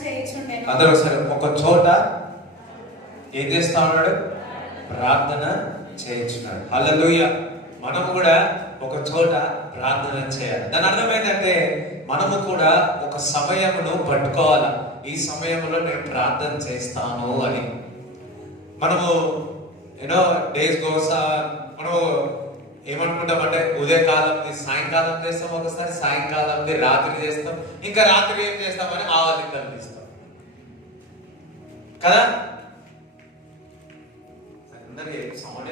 చేయుచుండెను. అందరూ ఒకసారి ఒక చోట ఏం చేస్తా ఉన్నాడు? ప్రార్థన చేయించున్నాడు. హల్లెలూయా. మనం కూడా ఒక చోట ప్రార్థన చేయాలి. దాని అర్థం ఏంటంటే మనము కూడా ఒక సమయమును పట్టుకోవాలి. ఈ సమయంలో నేను ప్రార్థన చేస్తాను అని. మనము డేస్ గోసా మనము ఏమనుకుంటామంటే ఉదయకాలంది సాయంకాలం చేస్తాం, ఒకసారి సాయంకాలంది రాత్రి చేస్తాం, ఇంకా రాత్రి ఏం చేస్తామని ఆవాలింతలు తీస్తాం కదా. అందరికీ సౌండ్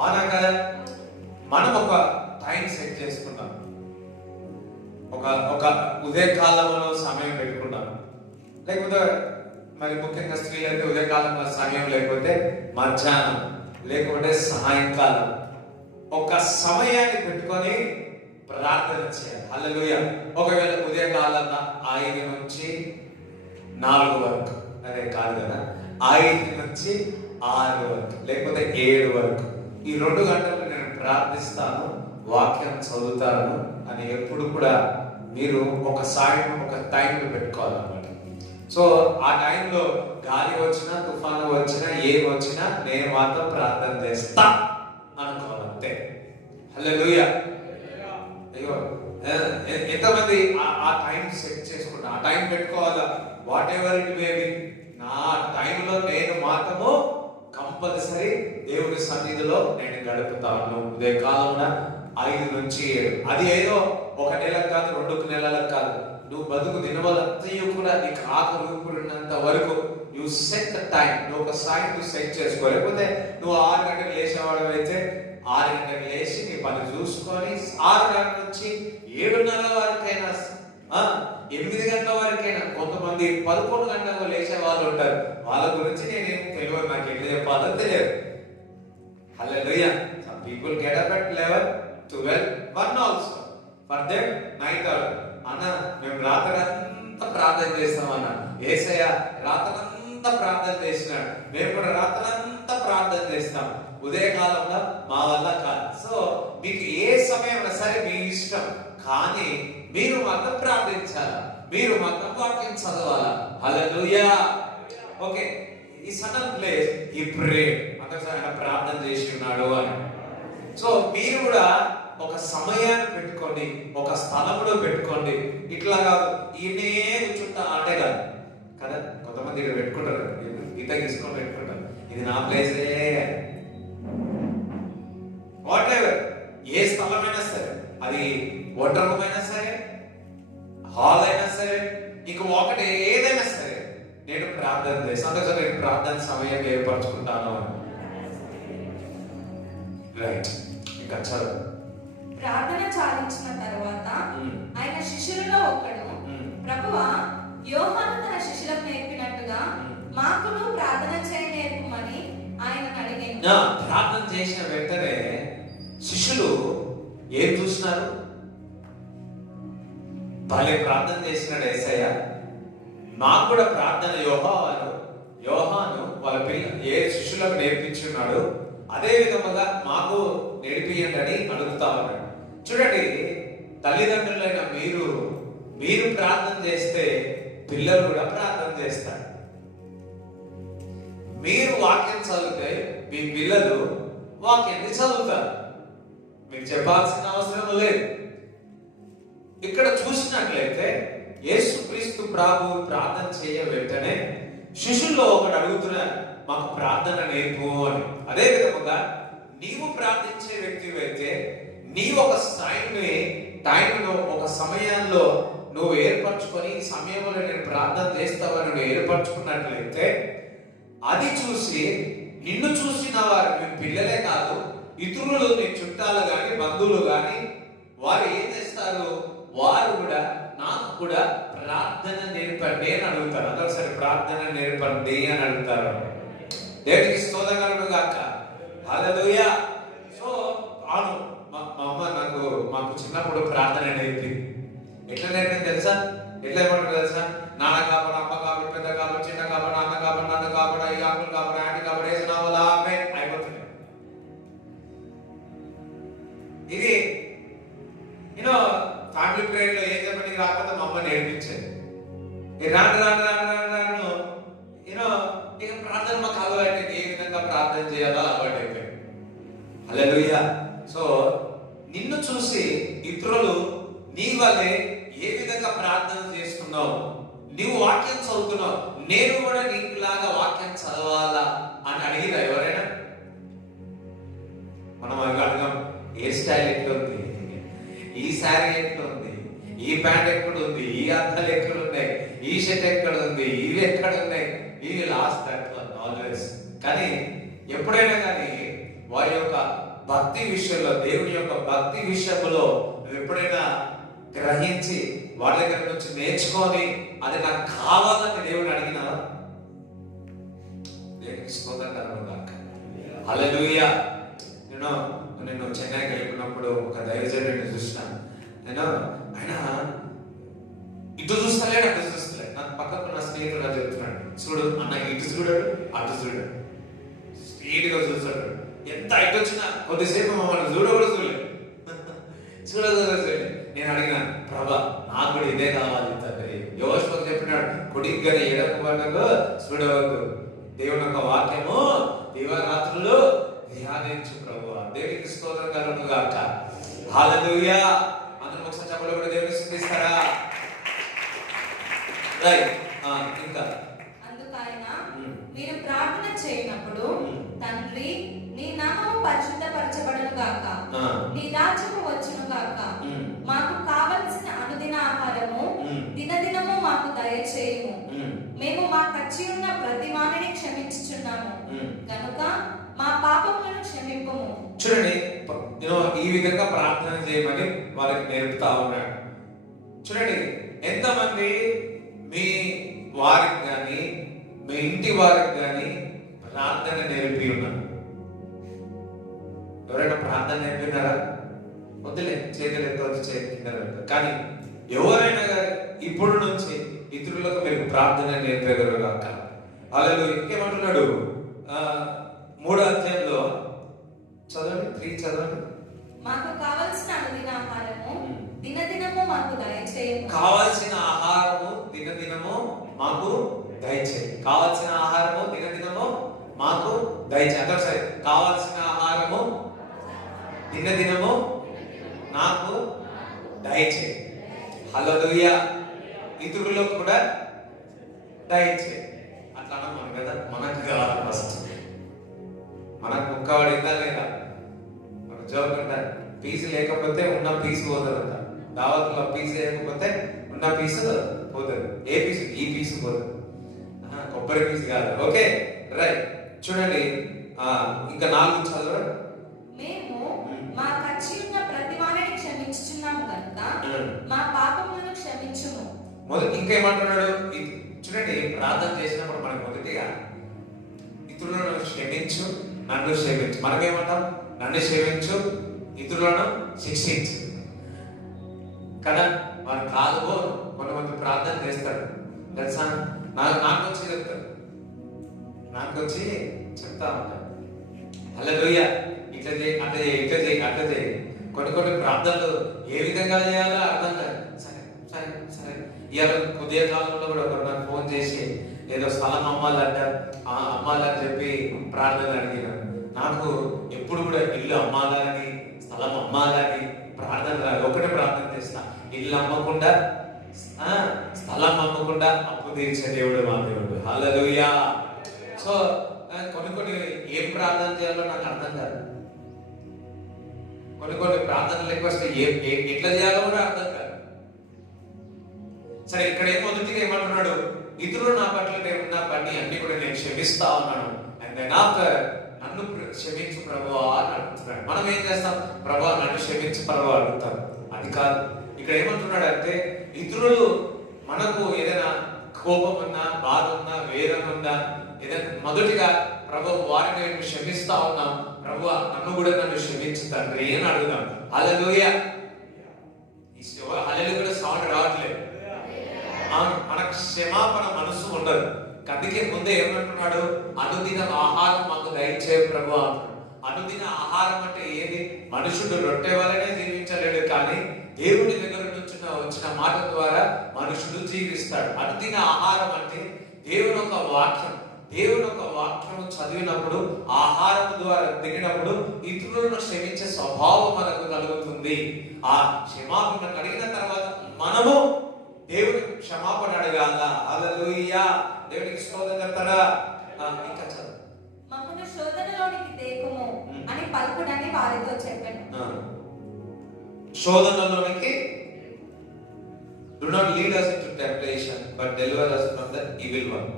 అవునా కదా. మనం ఒక టైం సెట్ చేసుకుంటాం, ఒక ఉదయకాలంలో సమయం పెట్టుకుంటాం. లేకపోతే మరి ముఖ్యంగా స్త్రీలు అయితే ఉదయకాలంలో సమయం, లేకపోతే మధ్యాహ్నం, లేకపోతే సాయంకాలం ఒక సమయాన్ని పెట్టుకొని ప్రార్థన చేయాలి. హల్లెలూయా. ఒకవేళ ఉదయకాలంలో 5 నుంచి 4 వరకు, అదే కాదు కదా, 5 నుంచి 6 వరకు, లేకపోతే 7 వరకు, ఈ 2 గంటలు నేను ప్రార్థిస్తాను, వాక్యం చదువుతాను అని ఎప్పుడు కూడా మీరు ఒక టైం పెట్టుకోవాలన్నమాట. సో ఆ టైంలో గాలి వచ్చినా, తుఫాను వచ్చినా, ఏం వచ్చినా నేను మాత్రం ప్రార్థన చేస్తా అనుకోవాలంతే. హల్లెలూయా. అయ్యో, ఎంతమంది ఆ టైం సెట్ చేసుకుంటా, ఆ టైం పెట్టుకోవాలా? What ever it may be, నా టైంలో నేను మాత్రము కంపల్సరీ దేవుడి సన్నిధిలో నేను గడుపుతాను. ఉదయకాలంలో 5 నుంచి 7. అది ఏదో 1 నెలకు కాదు, 2 నెలలకు కాదు, నువ్వు బతుకు దినవలంతయు కూడా నీకు ఆకలి ఊపిరినంత వరకు యు సెట్ ద టైం. నువ్వు ఒక టైం సెట్ చేసుకో. లేకపోతే నువ్వు 6 గంటలకు లేచేవాడు అయితే 6 గంటలకు లేచి నీ పని చూసుకొని 6 గంటల నుంచి 7:30 వరకైనా, 8 గంటల వరకైనా, కొంతమంది 11 గంటలకు లేచే వాళ్ళు ఉంటారు. వాళ్ళ గురించి నేనేం తెలియదు, నాకు ఎట్లా చెప్పాలో తెలియదు. Hallelujah. Some people get up at 11, 12, 1 also. For them night out. అన్న మేము రాత్రంతా ప్రార్థన చేస్తామన్న. యేసయ్య రాత్రంతా ప్రార్థన చేసినాడు, మేము కూడా రాత్రంతా ప్రార్థన చేస్తాం. ఉదయకాలంలో మా వల్ల కాదు. సో మీకు ఏ సమయం సరే మీ ఇష్టం, కానీ మీరు మాత్రం ప్రార్థించాలా, మీరు మాత్రం వాక్యం చదవాలా. హల్లెలూయా. ఓకే, ఈ సడన్ ప్లేస్ ఈ ప్రే అంతకు ఆయన ప్రార్థన చేసి ఉన్నాడు అని. సో మీరు కూడా ఒక సమయాన్ని పెట్టుకోండి, ఒక స్థలంలో పెట్టుకోండి. ఇట్లా కాదు ఈయనే కూర్చుంటా అంటే కాదు కదా. కొంతమంది ఇక్కడ పెట్టుకుంటారు, గీత తీసుకొని పెట్టుకుంటారు, ఇది నా ప్లేసే. వాట్ ఎవర్, ఏ స్థలమైనా సరే, అది వంట రూమ్ అయినా సరే, హాల్ అయినా సరే, ఇంక ఒకటి ఏదైనా సరే, నేను ప్రార్థన చేస్తాను. అందుకే నేను ప్రార్థన సమయం ఏర్పరచుకుంటాను. రైట్, ఇంకా చదువు. ప్రార్థన చాలించిన తరువాత ఆయన శిష్యులలో ఒకడు, ప్రభువా, యోహాను తన శిష్యులకు నేర్పినట్టుగా మాకును ప్రార్థన చేయ నేర్పమని ఆయన అడిగాను. ప్రార్థన చేసిన వెంటనే శిష్యులు ఏం చూసినారు? భలే ప్రార్థన చేసినాడు యేసయ్య, మాకు కూడా ప్రార్థన యోహాను వాళ్ళ ఏ శిష్యులకు నేర్పించున్నాడు, అదే విధముగా మాకు నేర్పియండి అని అడుగుతా ఉన్నాడు. చూడండి, తల్లిదండ్రులైన మీరు ప్రార్థన చేస్తే పిల్లలు కూడా ప్రార్థన చేస్తారు. మీరు వాక్యం చదివితే మీ పిల్లలు వాక్యాన్ని చదువుతారు. మీకు చెప్పాల్సిన అవసరం లేదు. ఇక్కడ చూసినట్లయితే యేసుక్రీస్తు ప్రభువు ప్రార్థన చేయ వెంటనే శిష్యుల్లో ఒకడు అడుగుతున్నారు, మాకు ప్రార్థన నేర్పు అని. అదే విధముగా నీవు ప్రార్థించే వ్యక్తి అయితే నీవు ఒక టైంలో ఒక సమయంలో నువ్వు ఏర్పరచుకొని ఈ సమయంలో నేను ప్రార్థన చేస్తావని నువ్వు ఏర్పరచుకున్నట్లయితే అది చూసి నిన్ను చూసిన వారు మీ పిల్లలే కాదు, ఇతరులు నీ చుట్టాలు కానీ బంధువులు కానీ వారు ఏం చేస్తారు, వారు కూడా నాకు కూడా ప్రార్థన నేర్పండి అని అడుగుతారు. అందరూ సరే ప్రార్థన నేర్పండి అని అడుగుతారు. దేవునికి స్తోత్రం గాక. హల్లెలూయా. సో అవును, మా అమ్మ మాకు చిన్నప్పుడు ప్రార్థన నేర్పింది. ఎట్లా నేర్పింది తెలుసా? ఎట్లా ఏమంటారు తెలుసా? నాన్న కాబట్టి, అమ్మ కాబట్టి, పెద్ద కాబట్టి, చిన్న కాబట్టి, అన్న కాబట్టి, నాన్న కాబట్టి, ఈ ఆకులు కాబట్టి, ఆంటీ కాబట్టి, వేసిన వల్ల అయిపోతుంది. ఇది ఫ్యామిలీ ప్రేయర్ లో ఏం చెప్పండి రాకపోతే మా అమ్మ నేర్పించేది. రాను రాను రాను రాను రాను యూనో ఇక ప్రార్థన మాకు అలవాటు, ఏ విధంగా ప్రార్థన చేయాలో అలవాటు అయిపోయింది. హల్లెలూయా. సో నిన్ను చూసి ఇతరులు నీ వల్లే ఏ విధంగా ప్రార్థన చేస్తున్నావు, నీవు వాక్యం చదువుతున్నావు, నేను కూడా నీకులాగా వాక్యం చదవాలా అని అడిగిరా ఎవరైనా? మనం అడగం, ఏ స్టైల్ ఎట్లుంది, ఈ శారీ ఎట్లుంది, ఈ ప్యాంట్ ఎక్కడుంది, ఈ అద్దలు ఎక్కడున్నాయి, ఈ షర్ట్ ఎక్కడ ఉంది, ఇవి ఎక్కడ ఉన్నాయి, ఇవి లాస్ట్ దట్ వన్ ఆల్వేస్. కానీ ఎప్పుడైనా కానీ వారి యొక్క భక్తి విషయంలో, దేవుని యొక్క భక్తి విషయంలో నువ్వు ఎప్పుడైనా గ్రహించి వాళ్ళ దగ్గర నుంచి నేర్చుకొని అది నాకు కావాలని దేవుడు అడిగినావా? దేవునికి స్తోత్రం కలుగుగాక. హల్లెలూయా. నేను చెన్నైకి వెళ్ళినప్పుడు ఒక దైవజనుడిని చూసినాను. ఆయన ఇటు చూస్తలేడు, అటు చూస్తలేడు. నాకు పక్కకు నా స్నేహితుడు చెప్తున్నాడు, చూడు అన్న ఇటు చూడడు, అటు చూడడు, స్ట్రీట్ గా చూస్తాడు. ఎంత ఇటు వచ్చినా కొద్దిసేపు మమ్మల్ని చూడకూడదు, చూడలేదు. నేను అడిగిన, ప్రభా నాకు కూడా ఇదే కావాలి తండ్రి. యోషువకు చెప్పినాడు, కుడికి ఎడమ పక్కకు చూడవద్దు, దేవుని యొక్క వాక్యము దివారాత్రులు ధ్యానించు ప్రభువా. దేవునికి స్తోత్రం కలుగును గాక. హల్లెలూయా. అందరం ఒకసారి చెప్పలు కూడా దేవుని స్తుతిస్తారా? రైట్. ఇంకా అందుకైన మీరు ప్రార్థన చేయనప్పుడు, తండ్రి నీ నామము పరిశుద్ధపరచబడును గాక, నీ రాజ్యము వచ్చును గాక, మాకు కావలసిన అనుదిన ఆహారము దినదినము మాకు దయచేయము, మేము మా కచ్చి ఉన్న ప్రతి వానిని క్షమించుచున్నాము కనుక మా పాపములను క్షమింపుము. చూడండి, ఈ విధంగా ప్రార్థన చేయమని వారికి నేర్పుతా ఉన్నాడు. చూడండి, ఎంతమంది మీ వారికి కానీ మీ ఇంటి వారికి కానీ ప్రార్థన నేర్పి ఉన్నారు? ఎవరైనా ప్రార్థన నేర్పినారా? వద్దులే, చేతులు ఎత్తవచ్చు, చేతి కింద. కానీ ఎవరైనా కానీ ఇప్పుడు నుంచి ఇతరులకు మీరు ప్రార్థన నేర్పేదరు కాక. అలాగే ఇంకేమంటున్నాడు? 3వ అధ్యాయంలో చదవండి, 3 చదవండి. మాకు కావలసిన అనుదిన ఆహారము దినదినము మాకు దయచేయము. కావాల్సిన ఆహారము దినదినము మాకు దయచేయి. కావాల్సిన ఆహారము దినదినము మాకు దయచేయి. అందరూ సరే, కావాల్సిన ఆహారము దినదినము నాకు దయచేయి. హల్లెలూయా. ఇతరులకు కూడా దయచేయి. అట్లా అన్నాం కదా, మనకు కావాలి ఫస్ట్. మనకు ముక్కవాడు ఇందా లేదా, మన జోక్ అంటారు, పీసు లేకపోతే ఉన్న పీసు పోతుందంట. దావత్లో పీసు లేకపోతే ఉన్న పీసు పోతుంది. ఏ పీసు? ఈ పీసు పోతుంది, కొబ్బరి పీసు కాదు. Okay, right. చూడండి, ఇంకా 4 చదవండి. మేము మా కచ్చి ఉన్న ప్రతి వానిని క్షమించుచున్నాము కనుక మా పాపములను క్షమించుము. మొదటి ఇంకేమంటున్నాడు? చూడండి, ప్రార్థన చేసినప్పుడు మనకు మొదటిగా ఇతరులను క్షమించు, నన్ను క్షమించు. మనమేమంటాం? నన్ను క్షమించు, ఇతరులను శిక్షించు కదా. వారు కాదు, కొంతమంది ప్రార్థన చేస్తాడు తెలుసా, నాకు వచ్చి చెప్తాడు, నాకు వచ్చి చెప్తా ఉంటాడు, హల్లెలూయా, ఇట్లా చేయి, అట్లా చేయి, ఇట్లా చేయి, అట్లా చేయి. కొన్ని ప్రార్థనలు ఏ విధంగా చేయాలో అర్థం కాదు. సరే సరే సరే. ఇవాళ ఉదయ కాలంలో కూడా ఒకరు నాకు ఫోన్ చేసి ఏదో స్థలం అమ్మాలంట, అమ్మాలని చెప్పి ప్రార్థన అడిగినాను. నాకు ఎప్పుడు కూడా ఇల్లు అమ్మాలని, స్థలం అమ్మాలని ప్రార్థన రాదు. ఒకటే ప్రార్థన చేస్తా, ఇల్లు అమ్మకుండా, స్థలం అమ్మకుండా అప్పు తీర్చే దేవుడు మా దేవుడు. హల్లెలూయా. సో కొన్ని ఏం ప్రార్థన చేయాలో నాకు అర్థం కాదు. కొన్ని ప్రార్థనలు రిక్వెస్ట్ ఎట్లా చేయాలో కూడా అర్థం కాదు. సరే, ఇక్కడ మొదటిగా ఏమంటున్నాడు? ఇతరులు నా పట్ల ఉన్న పని అన్ని కూడా నేను క్షమిస్తా ఉన్నాను. అండ్ దెన్ ఆఫ్టర్ నన్ను క్షమించు ప్రభువా అని అడుగుతున్నాడు. మనం ఏం చేస్తాం? ప్రభువా నన్ను క్షమించు ప్రభువా అడుగుతాం. అది కాదు. ఇక్కడ ఏమంటున్నాడు అంటే, ఇతరులు మనకు ఏదైనా కోపం ఉన్నా, బాధ ఉన్నా, వేదన ఉన్నా, ఏదైనా మొదటిగా ప్రభు వారిని నేను క్షమిస్తా ఉన్నాం, ప్రభువా నన్ను కూడా నన్ను క్షమించు తండ్రి అని అడుగుదాం. హల్లెలూయా. హల్లెలూయా కూడా సౌండ్ రావట్లేదు. మన క్షమాపణ మనసు ఉండదు. అందుకే ముందే ఏమంటున్నాడు? అనుదిన ఆహారం మాకు దయచే ప్రభు అంటున్నాడు. అనుదిన ఆహారం అంటే ఏది? మనుషుడు రొట్టె వలనే జీవించలేడు, కానీ దేవుడి దగ్గర నుంచి వచ్చిన మాట ద్వారా మనుషుడు జీవిస్తాడు. అనుదిన ఆహారం అంటే దేవుని ఒక వాక్యం. దేవుని ఒక వాక్యము చదివినప్పుడు, ఆహారం ద్వారా తినినప్పుడు ఇతరులను క్షమించే స్వభావం మనకు కలుగుతుంది. ఆ క్షమాపణ అడిగిన తర్వాత మనము దేవుని క్షమాపణ అడగాల. హల్లెలూయా, దేవునికి స్తోత్రం చెప్తారా? ఇంకా చదువు. మమ్మను శోధనలోనికి తేకుము అని పలుకుడని వారితో చెప్పాను. శోధనలోనికి do not lead us into temptation but deliver us from the evil one.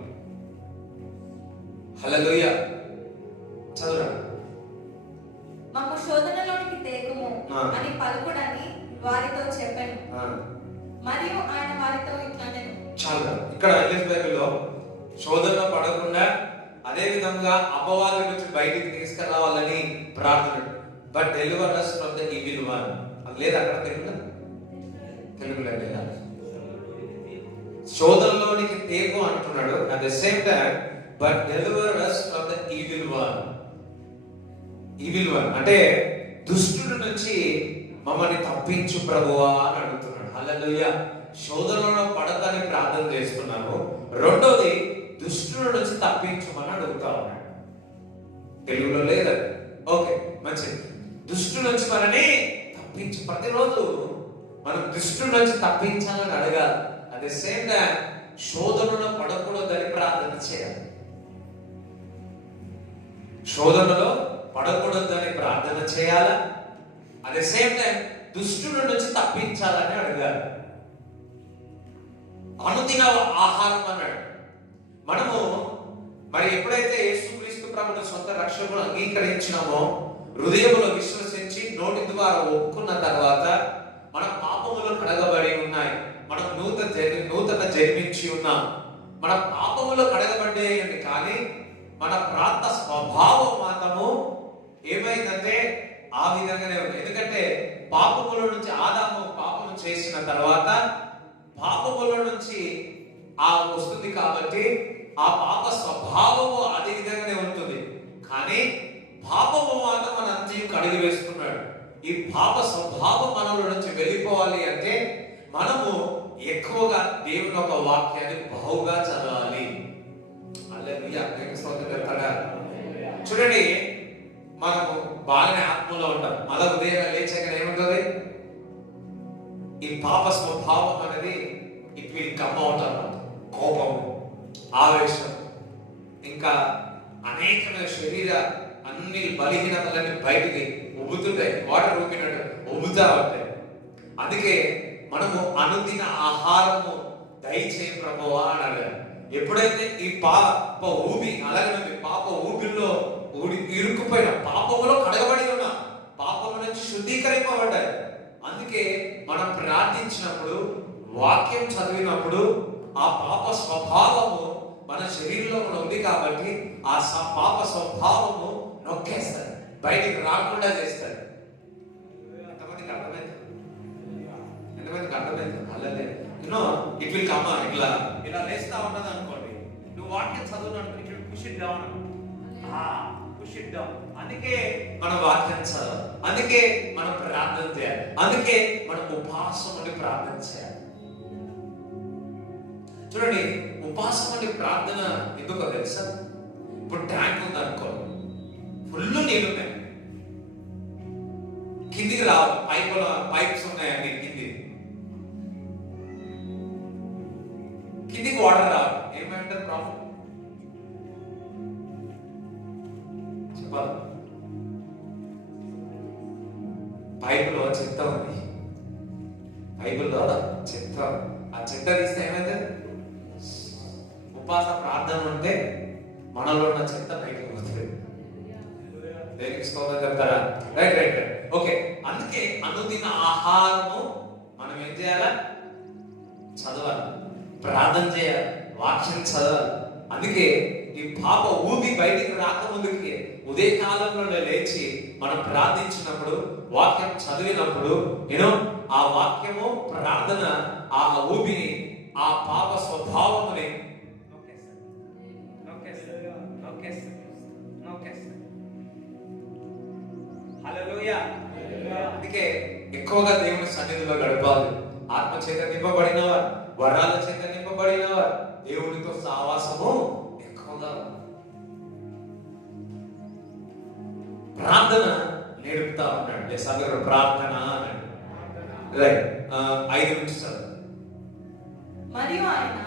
హల్లెలూయా, చదువురా. మమ్ము శోధనలోనికి తేకుము అని పలుకుడని వారితో చెప్పాను. మరియు ఆయన వారితో ఇట్లా నేను చాలురా. ఇక్కడ ఇంగ్లీష్ బైబిల్లో శోధన పడకుండా అదే విధంగా అపవాది నుంచి బయటికి తీసుకురావాలని ప్రార్థన, but deliver us from the evil one. అది లేదు అక్కడ తెలుగులో లేదా? శోధనలోనికి తేకు అంటున్నాడు. At the same time but deliver us from the evil one. Evil one అంటే దుష్టుడి నుంచి మమ్మల్ని తప్పించు ప్రభువా అని అడుగుతున్నాడు. హల్లెలూయా. శోధనలో పడకని ప్రార్థన చేస్తున్నాను. రెండోది దుష్టుడి నుంచి తప్పించమని అడుగుతా ఉన్నాడు. తెలుగులో లేదు. ఓకే, మంచిది. దుష్టుడి నుంచి మనని తప్పించు. ప్రతిరోజు మనం దుష్టుడి నుంచి తప్పించాలని అడగాలి. అట్ ద సేమ్ టైం శోధనలో పడకూడదని ప్రార్థన చేయాలి. శోధనలో పడకూడదని ప్రార్థన చేయాలా? అట్ ద సేమ్ టైం దుష్టుల నుంచి తప్పించాలని అడగాలి. అనుదిన ఆహారం అన్నాడు. మనము మరి ఎప్పుడైతే యేసుక్రీస్తు ప్రభువుని సొంత రక్షకుడు అంగీకరించినామో, హృదయంలో విశ్వసించి నోటి ద్వారా ఒప్పుకున్న తర్వాత మన పాపములు కడగబడి ఉన్నాయి. మనం నూతన జన్మించి ఉన్నాం. మన పాపములు కడగబడ్డాయి. కానీ మన ప్రాంత స్వభావం మాత్రము ఏమైందంటే ఆ విధంగానే ఉంది. ఎందుకంటే పాపముల నుంచి ఆదాము పాపము చేసిన తర్వాత పాపముల నుంచి ఆ వస్తుంది కాబట్టి ఆ పాప స్వభావము అదే విధంగానే ఉంటుంది. కానీ పాపము మాత్రం మన అంతయు కడిగి వేసుకున్నాడు. ఈ పాప స్వభావం మనలో నుంచి వెళ్ళిపోవాలి అంటే మనము ఎక్కువగా దేవుని ఒక వాక్యాన్ని బహుగా చదవాలి. చూడండి, మనము బాగానే ఆత్మలో ఉంటాం. మళ్ళా ఉదయం లేచాక ఏముంటుంది? ఈ పాప స్వభావం అనేది ఇట్ విల్ కమ్ అవుట్ అన్నమాట. కోపము, ఆవేశం, ఇంకా అనేకమైన శరీర అన్ని బలహీనతలన్నీ బయటికి ఉబ్బుతుంటాయి. వాటర్ ఊపినట్టు ఉబ్బుతా ఉంటాయి. అందుకే మనము అనుదిన ఆహారము దయచేయి ప్రభువా అని అడగాలి. ఎప్పుడైతే ఈ పాప ఊబి అలాగే పాప ఊబిలో ఇరుక్కుపోయిన పాపములో కడగబడి ఉన్నా, పాపము నుంచి శుద్ధీకరింపబడ్డాయి. అందుకే మనం ప్రార్థించినప్పుడు, వాక్యం చదివినప్పుడు ఆ పాప స్వభావము మన శరీరంలో ఉంది కాబట్టి ఆ పాప స్వభావము నొక్కేస్తారు, బయటికి రాకుండా చేస్తారు. ఎంతమందికి అర్థమైంది? అల్లలే యూనో ఇట్ విల్ కమ్. ఇలా లేస్తా ఉన్నది అనుకోండి, నువ్వు వాక్యం చదువు అనుకో, it will push it down. Push it down. అందుకే మనం వాక్యం చదవాలి. అందుకే మనం ప్రార్థన చేయాలి. అందుకే మనం ఉపవాసం ఉండి ప్రార్థన చేయాలి. చూడండి, ఉపవాసం ఉండి ప్రార్థన ఎందుకో తెలుసా? ఇప్పుడు ట్యాంక్ ఉంది అనుకో, ఫుల్ నీళ్ళు ఉన్నాయి, కిందికి రావు, పైప్స్ ఉన్నాయండి, కిందికి వాటర్ రావు. ఏమంటారు ప్రాబ్లం? చెప్పాలి. పైపులో చెత్త ఉంది, పైపులో చెత్త. ఆ చెత్త తీస్తే ఏమైతే ఉపవాస ప్రార్థన ఉంటే మనలో ఉన్న చెత్త బయటకు వస్తుంది. దేనికి స్తోత్రం చెప్తారా? Right right right. ఓకే, అందుకే అనుదిన ఆహారము మనం ఏం చేయాలా? చదవాలి, ప్రార్థన చేయాలి, వాక్యం చదవాలి. అందుకే ఈ పాప ఊబి బయటికి రాకముందుకి ఉదయ కాలంలో లేచి మనం ప్రార్థించినప్పుడు, వాక్యం చదివినప్పుడు ఆ వాక్యము ప్రార్థన ఆ ఊబిని, ఆ పాప స్వభావముని హల్లెలూయా. అందుకే ఎక్కువగా దేవుని సన్నిధిలో గడపాలి, ఆత్మ ఆత్మ చేత నింపబడిన వారు, వరాల చేత నింపబడిన వారు, దేవుడితో సహవాసము ఎక్కువగా ప్రార్థన నేర్పుతా ఉన్నాడు. సగరు ప్రార్థన అన్నాడు. రైట్, 5 నుంచి చదువు. మరియు ఆయన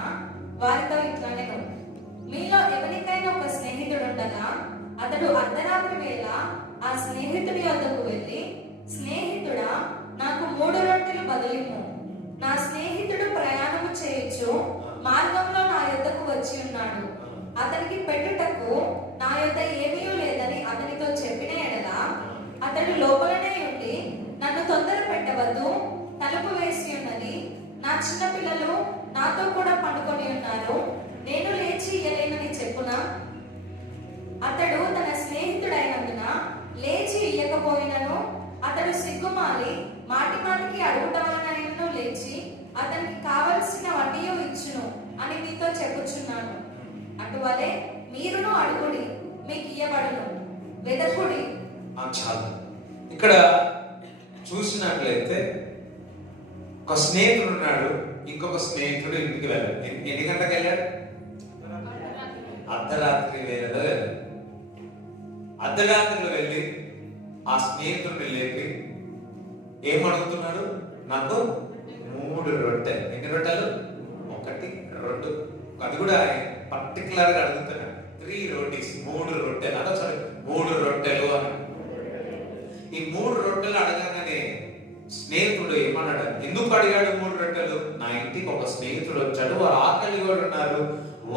వారితో ఇట్లనెను, మీలో ఎవరికైనా ఒక స్నేహితుడు ఉండగా అతడు అర్ధరాత్రి వేళ ఆ స్నేహితుడి వద్దకు వెళ్ళి, స్నేహితుడా, నాకు 3 రొట్టెలు బదులిమ్ము. నా స్నేహితుడు ప్రయాణము చేయొచ్చు మార్గంలో నా యొద్దకు వచ్చి ఉన్నాడు. అతనికి పెట్టుటకు నా యొద్ద ఏమీ లేదని అతనితో చెప్పిన ఎడల అతడు లోపలనే ఉండి, నన్ను తొందర పెట్టవద్దు, తలుపు వేసి ఉన్నది, నా చిన్న పిల్లలు నాతో కూడా పండుకొని ఉన్నారు, నేను లేచి ఇయ్యలేనని చెప్పునా? అతడు తన స్నేహితుడైనందున లేచి ఇయ్యకపోయినను అతడు సిగ్గుమాలి మాటి మాటికి అడుగుటవలనైనను లేచి అతనికి కావలసిన వడ్డీయు ఇచ్చును అని మీతో చెప్పుచున్నాను. అటువలే మీరును అడుగుడి, మీకు ఇయ్యబడును, వెదకుడి. చాలు. ఇక్కడ చూసినట్లయితే ఒక స్నేహితుడు ఉన్నాడు, ఇంకొక స్నేహితుడు ఇంటికి వెళ్ళాడు. ఎన్ని గంటలకు వెళ్ళాడు? అర్ధరాత్రి వేళలో వెళ్ళాడు. అర్ధరాత్రిలో వెళ్ళి ఆ స్నేహితుడిని లేపి ఏమడుగుతున్నాడు? నాకు 3 రొట్టెలు. ఎన్ని రొట్టెలు? 1, 2. అది కూడా పర్టికులర్ గా అడుగుతున్నాడు. 3 రోటీస్, 3 రొట్టెలు అలా. సారీ, 3 రొట్టెలు అని. ఈ 3 రొట్టెలు అడగగానే స్నేహితుడు ఏమన్నాడు? ఎందుకు అడిగాడు 3 రొట్టెలు? నా ఇంటికి ఒక స్నేహితుడు వచ్చాడు, వారు ఆకలి కూడా ఉన్నారు,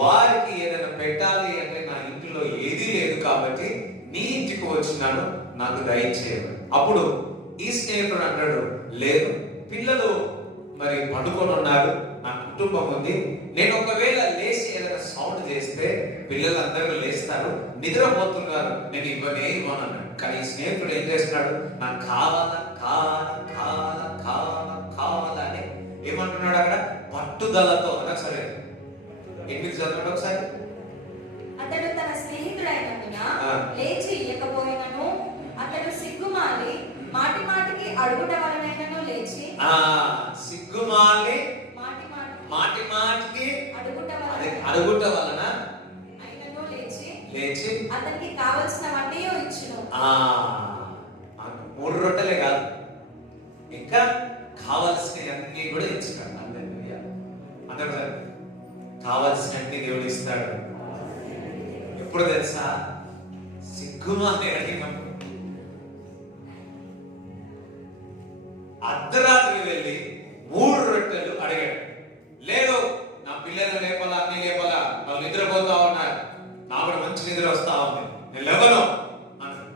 వారికి ఏదైనా పెట్టాలి అంటే నా ఇంటిలో ఏదీ లేదు, కాబట్టి నీ ఇంటికి వచ్చినాను, నాకు దయచేయడు. అప్పుడు ఈ స్నేహితుడు అంటాడు, లేదు, పిల్లలు మరి పండుకొని ఉన్నారు, నా కుటుంబం ఉంది, నేను ఒకవేళ లేచి ఏదైనా సౌండ్ చేస్తే పిల్లలందరూ లేస్తారు, నిద్రపోతున్నారు, నేను ఇవ్వనే ఇవ్వను అన్నాడు. కానీ ఈ స్నేహితుడు ఏం చేస్తున్నాడు? నాకు కావాలా కావాలా కావాలా కావాలా కావాలా అని ఏమంటున్నాడు? అక్కడ పట్టుదలతో. సరే, 8 చదవండి ఒకసారి. అతడు తన స్నేహితుడైనందున లేచి ఇయ్యకపోయినను అతడు సిగ్గుమాలి మాటి మాటికి అడుగుట వలనైనను లేచి, సిగ్గుమాలి మాటి మాటికి అడుగుట వలన అయినను లేచి అతనికి కావలసిన వడ్డీయో ఇచ్చును. 3 రొట్టెలే కాదు, ఇంకా కావలసినవన్నీ కూడా ఇచ్చినాడు. అందరూ కావలసినవన్నీ దేవుడు ఇస్తాడు. ఎప్పుడు తెలుసా? సిగ్గుమాలి అడిగినప్పుడు. అర్ధరాత్రి వెళ్ళి 3 రొట్టెలు అడిగాడు. లేదు, నా పిల్లలు లేపాలా, అన్ని లేపాలా, వాళ్ళు నిద్రపోతా ఉన్నారు, నాకు కూడా మంచి నిద్ర వస్తా ఉంది, నేను లేవను అన్నాడు.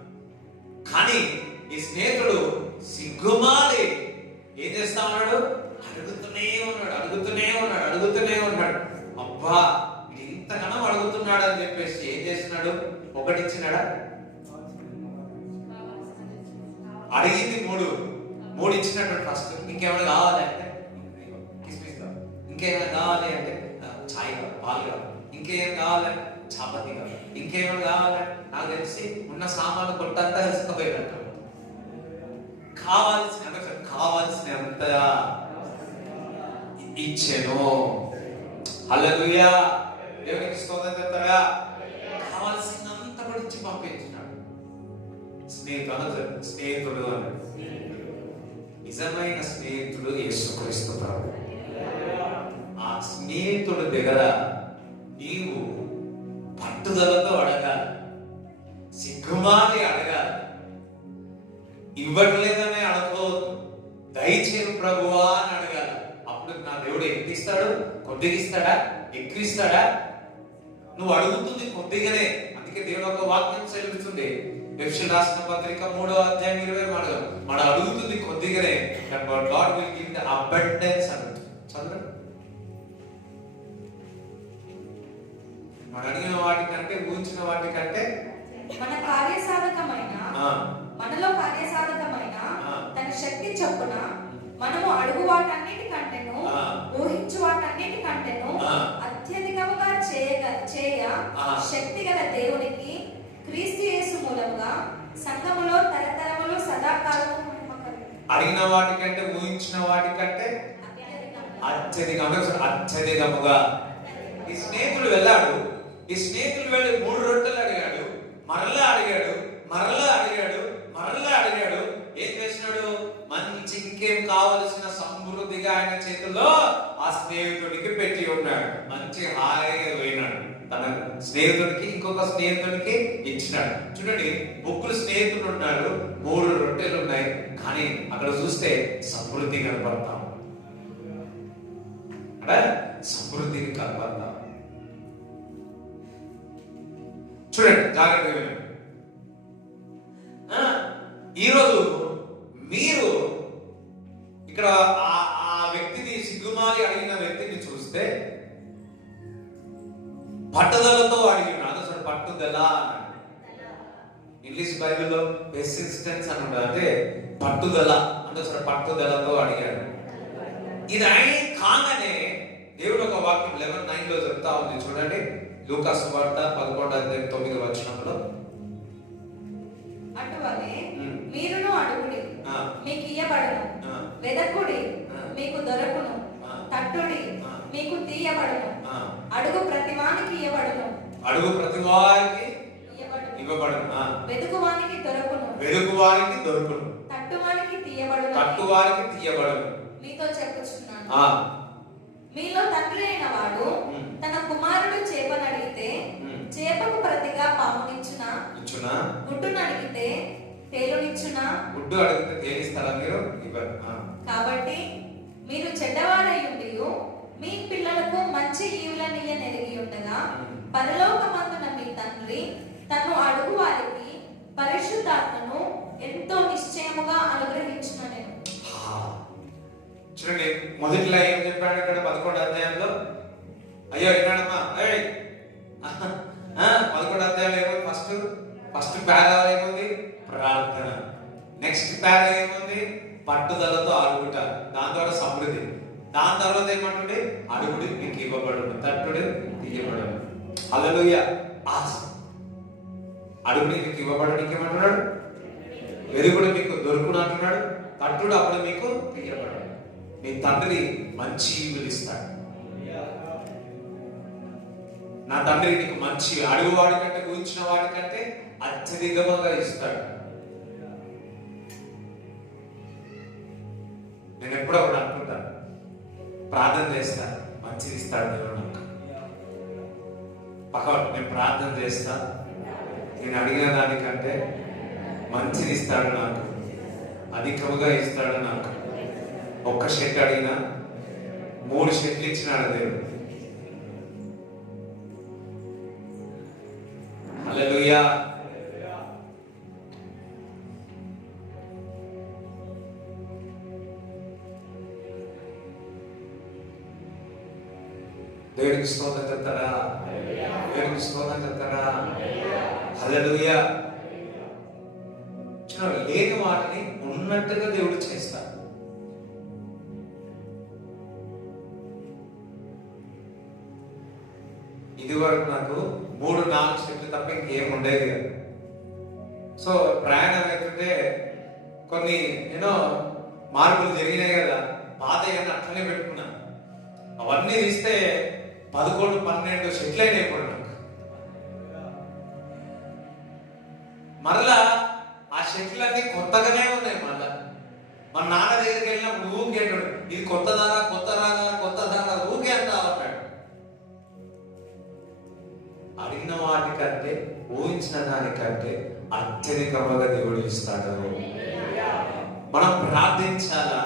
కానీ ఈ స్నేహితుడు సిగ్గుమాలి ఏం చేస్తా ఉన్నాడు? అడుగుతూనే ఉన్నాడు. అబ్బా, ఇంతకన్నా అడుగుతున్నాడు అని చెప్పేసి ఏం చేస్తున్నాడు? 1 ఇచ్చినాడా? అడిగింది 3 ఇచ్చినట్టు. ఫస్ట్ ఇంకేమైనా కావాలి అంటే ఇంకేమైనా కావాలి అంటే ఛాయ్ కావాలి, పాలు కావాలి, ఇంకేమైనా కావాలంటే చపాతీ కావాలి, ఇంకేమైనా కావాలంటే నాకు తెలిసి ఉన్న సామాన్లు కొట్టంతా తీసుకుపోయినట్టు. కావాల్సినంత ఇచ్చెను. హల్లెలూయా, దేవునికి స్తోత్రం చెప్తారా? కావాల్సినంత కూడా ఇచ్చి పంపించినాడు. స్నేహితుడు అన్నాడు. నిజమైన స్నేహితుడు యేసుక్రీస్తు ప్రభు. ఆ స్నేహితుడి దగ్గర నీవు పట్టుదలతో అడగాలి, సిగ్గుమాలి అడగాలి. ఇవ్వట్లేదనే అడగవద్దు, దయచేయు ప్రభువా అని అడగాలి. అప్పుడు నా దేవుడు ఎంత ఇస్తాడు? కొద్దిగా ఇస్తాడా? ఎక్కువ ఇస్తాడా? నువ్వు అడుగుతుంది కొద్దిగానే. అందుకే దేవుడు ఒక వాక్యం సెలవిస్తుంది, ఎఫెసీయులకు రాసిన పత్రిక 3వ అధ్యాయం 20వ మాట, మన అడుగుతుంది కొద్దిగానే, but God will give the abundance అన్నట్టు. చదవండి. మన అడిగిన వాటికంటే, ఊహించిన వాటికంటే మనలో కార్యసాధకమైన తన శక్తి చొప్పున మనము అడుగు వాటన్నిటికంటేను ఊహించు వాటన్నిటికంటేను అత్యధికముగా చేయ శక్తి గల దేవునికి క్రీస్తు యేసు మూలముగా సంఘములో తరతరములు సదాకాలము అడిగిన వాటికంటే ఊహించిన వాటికంటే అత్యధికముగా. ఈ స్నేహితుడు వెళ్ళాడు. ఈ స్నేహితుడు వెళ్ళి 3 రొట్టెలు అడిగాడు, మరలా అడిగాడు, మరలా అడిగాడు, మరలా అడిగాడు. ఏం చేసినాడు? మంచి ఇంకేం కావలసిన సమృద్ధిగా ఆయన చేతుల్లో ఆ స్నేహితుడికి పెట్టి ఉన్నాడు. మంచి హాయిగా పోయినాడు. తన స్నేహితుడికి ఇంకొక స్నేహితుడికి ఇచ్చినాడు. చూడండి, 3 స్నేహితులు ఉన్నారు, 3 రొట్టెలు ఉన్నాయి, కానీ అక్కడ చూస్తే సమృద్ధి కనపడతాం. అక్కడ సమృద్ధిని కనపడతాం. చూడండి, జాగ్రత్తగా వినండి. ఈరోజు మీరు ఇక్కడ ఆ వ్యక్తిని, సిగ్గుమాలి అడిగిన వ్యక్తిని చూస్తే పట్టుదలతో అడిగినాడు. అసలు పట్టుదల ఇంగ్లీష్ బైబిల్లో పెర్సిస్టెన్స్ అని ఉంటుంది. అంటే పట్టుదల అంటే అసలు పట్టుదలతో అడిగాడు. ఇది ఆయన కాగానే దేవుడు ఒక వాక్యం 11:9 చెప్తా ఉంది. చూడండి, లూకా సువార్త 11:9 అటువలే మీరును అడుగుడి, మీకు ఇయ్యబడును, వెదకుడి, మీకు దొరకును, తట్టుడి, మీకు తీయబడును. అడుగు ప్రతివానికి ఇయ్యబడును, అడుగు ప్రతివానికి ఇవ్వబడును, వెదుకువానికి దొరకును, వెదుకువానికి దొరుకును, తట్టువానికి తీయబడును, తట్టువానికి తీయబడును. మీతో చెప్పుచున్నాను, మీలో తండ్రి అయిన వాడు తన కుమారుడు చేపను అడిగితే చేపకు ప్రతిగా పామునిచ్చునా? గుడ్డును అడిగితే తేలునిచ్చునా? గుడ్డు అడిగితే తేలిస్తారా మీరు? ఇవ్వరు. కాబట్టి మీరు చెడ్డవారయ్యుండి మీ పిల్లలకు మంచి ఈవులనియ్యనెరిగి ఉండగా పరలోకమందున మీ తండ్రి తను అడుగు వారికి పరిశుద్ధాత్మను ఎంతో నిశ్చయముగా అనుగ్రహించునని. చూడండి, మొదటిలో ఏం చెప్పాడు ఇక్కడ 11వ అధ్యాయంలో? అయ్యో విన్నాడమ్మా, 11వ అధ్యాయంలో ఏముంది? ఫస్ట్ పారా ఏముంది? ప్రార్థన. నెక్స్ట్ పారా ఏముంది? పట్టుదలతో అడుగుట, దాని ద్వారా సమృద్ధి. దాని తర్వాత ఏమంటుండే? అడుగుడి మీకు ఇవ్వబడును, తట్టుడు తీయబడును. హల్లెలూయా. అడుగుడి మీకు ఇవ్వబడడానికి ఏమంటున్నాడు? వెదుకుడు మీకు దొరుకును అంటున్నాడు. తట్టుడు అప్పుడు మీకు తీయబడు. మీ తండ్రి మంచి ఈవులు ఇస్తాడు. నా తండ్రి నీకు మంచి, అడుగు వాడికంటే ఊహించిన వాడికంటే అత్యధికంగా ఇస్తాడు. నేను ఎప్పుడో ఒకటి అనుకుంటాను, ప్రార్థన చేస్తా, మంచిది ఇస్తాడు దేవుడు నాకు. పక్కవాడు, నేను ప్రార్థన చేస్తా, నేను అడిగిన దానికంటే మంచిది ఇస్తాడు నాకు, అధికముగా ఇస్తాడు నాకు. ఒక్క షెట్ అడిగినా 3 షెట్లు ఇచ్చినాడు దేవుడు. హల్లెలూయా. దేవుడికి స్తోత్రం చెప్తారా? దేవుడికి స్తోత్రం చెప్తారా? హల్లెలూయా. లేని వాటిని ఉన్నట్టుగా దేవుడు చేస్తాడు. ఇది వరకు నాకు 3-4 స్టెప్లు తప్ప ఇంకేం ఉండేది కదా. సో ప్రయాణం అవుతుంటే కొన్ని మార్పులు జరిగినాయి కదా. పాత ఏమన్నా అట్లనే పెట్టుకున్నా, అవన్నీ తీస్తే 11-12 షెట్లు అయినాయి ఇప్పుడు నాకు. మరలా ఆ షెట్లన్నీ కొత్తగానే ఉన్నాయి. మళ్ళా మా నాన్న దగ్గరికి వెళ్ళినప్పుడు ఊకేటాడు, ఇది కొత్త దారా, కొత్త రాగా, కొత్త దారా, ఊకే అంటా ఉంటాడు. అడిగిన వాటికంటే, ఊహించిన దానికంటే అత్యధికంగా దేవుడు ఇస్తాడు. మనం ప్రార్థించాలా.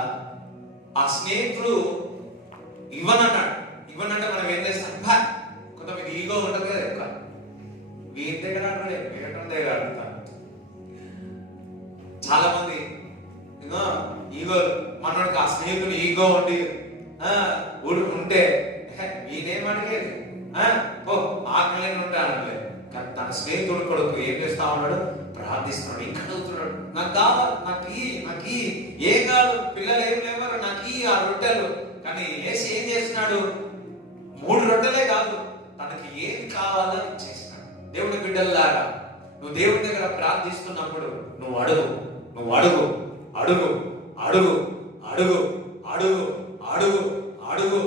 ఆ స్నేహితుడు ఇవ్వనన్నాడు. ఇవ్వనంటే మనం ఏం చేస్తాం? కొంతమంది ఈగో ఉంటుంది కదా, ఎక్కువ వీరి దగ్గర వేరటం దగ్గర అడుగుతాం. చాలా మంది ఈగో, మనోడికి ఆ స్నేహితుడు ఈగో ఉంటే వీనేమడిగేది ఆకలి ఉంటాను. తన స్నేహితుడు కొడుకు ఏం చేస్తా ఉన్నాడు? ప్రార్థిస్తున్నాడు. ఇంకా అడుగుతున్నాడు, నాకు కావాలి, నాకు ఏం కాదు, పిల్లలు ఏం లేవారు, నాకు ఆ రొట్టెలు. కానీ ఏసి ఏం చేస్తున్నాడు? 3 రొట్టెలే కాదు, తనకి ఏం కావాలో ఇచ్చేసినాడు. దేవుడి బిడ్డల్లాగా నువ్వు దేవుడి దగ్గర ప్రార్థిస్తున్నప్పుడు నువ్వు అడుగు, నువ్వు అడుగు, అడుగు, అడుగు, అడుగు, అడుగు, అడుగు, అడుగు,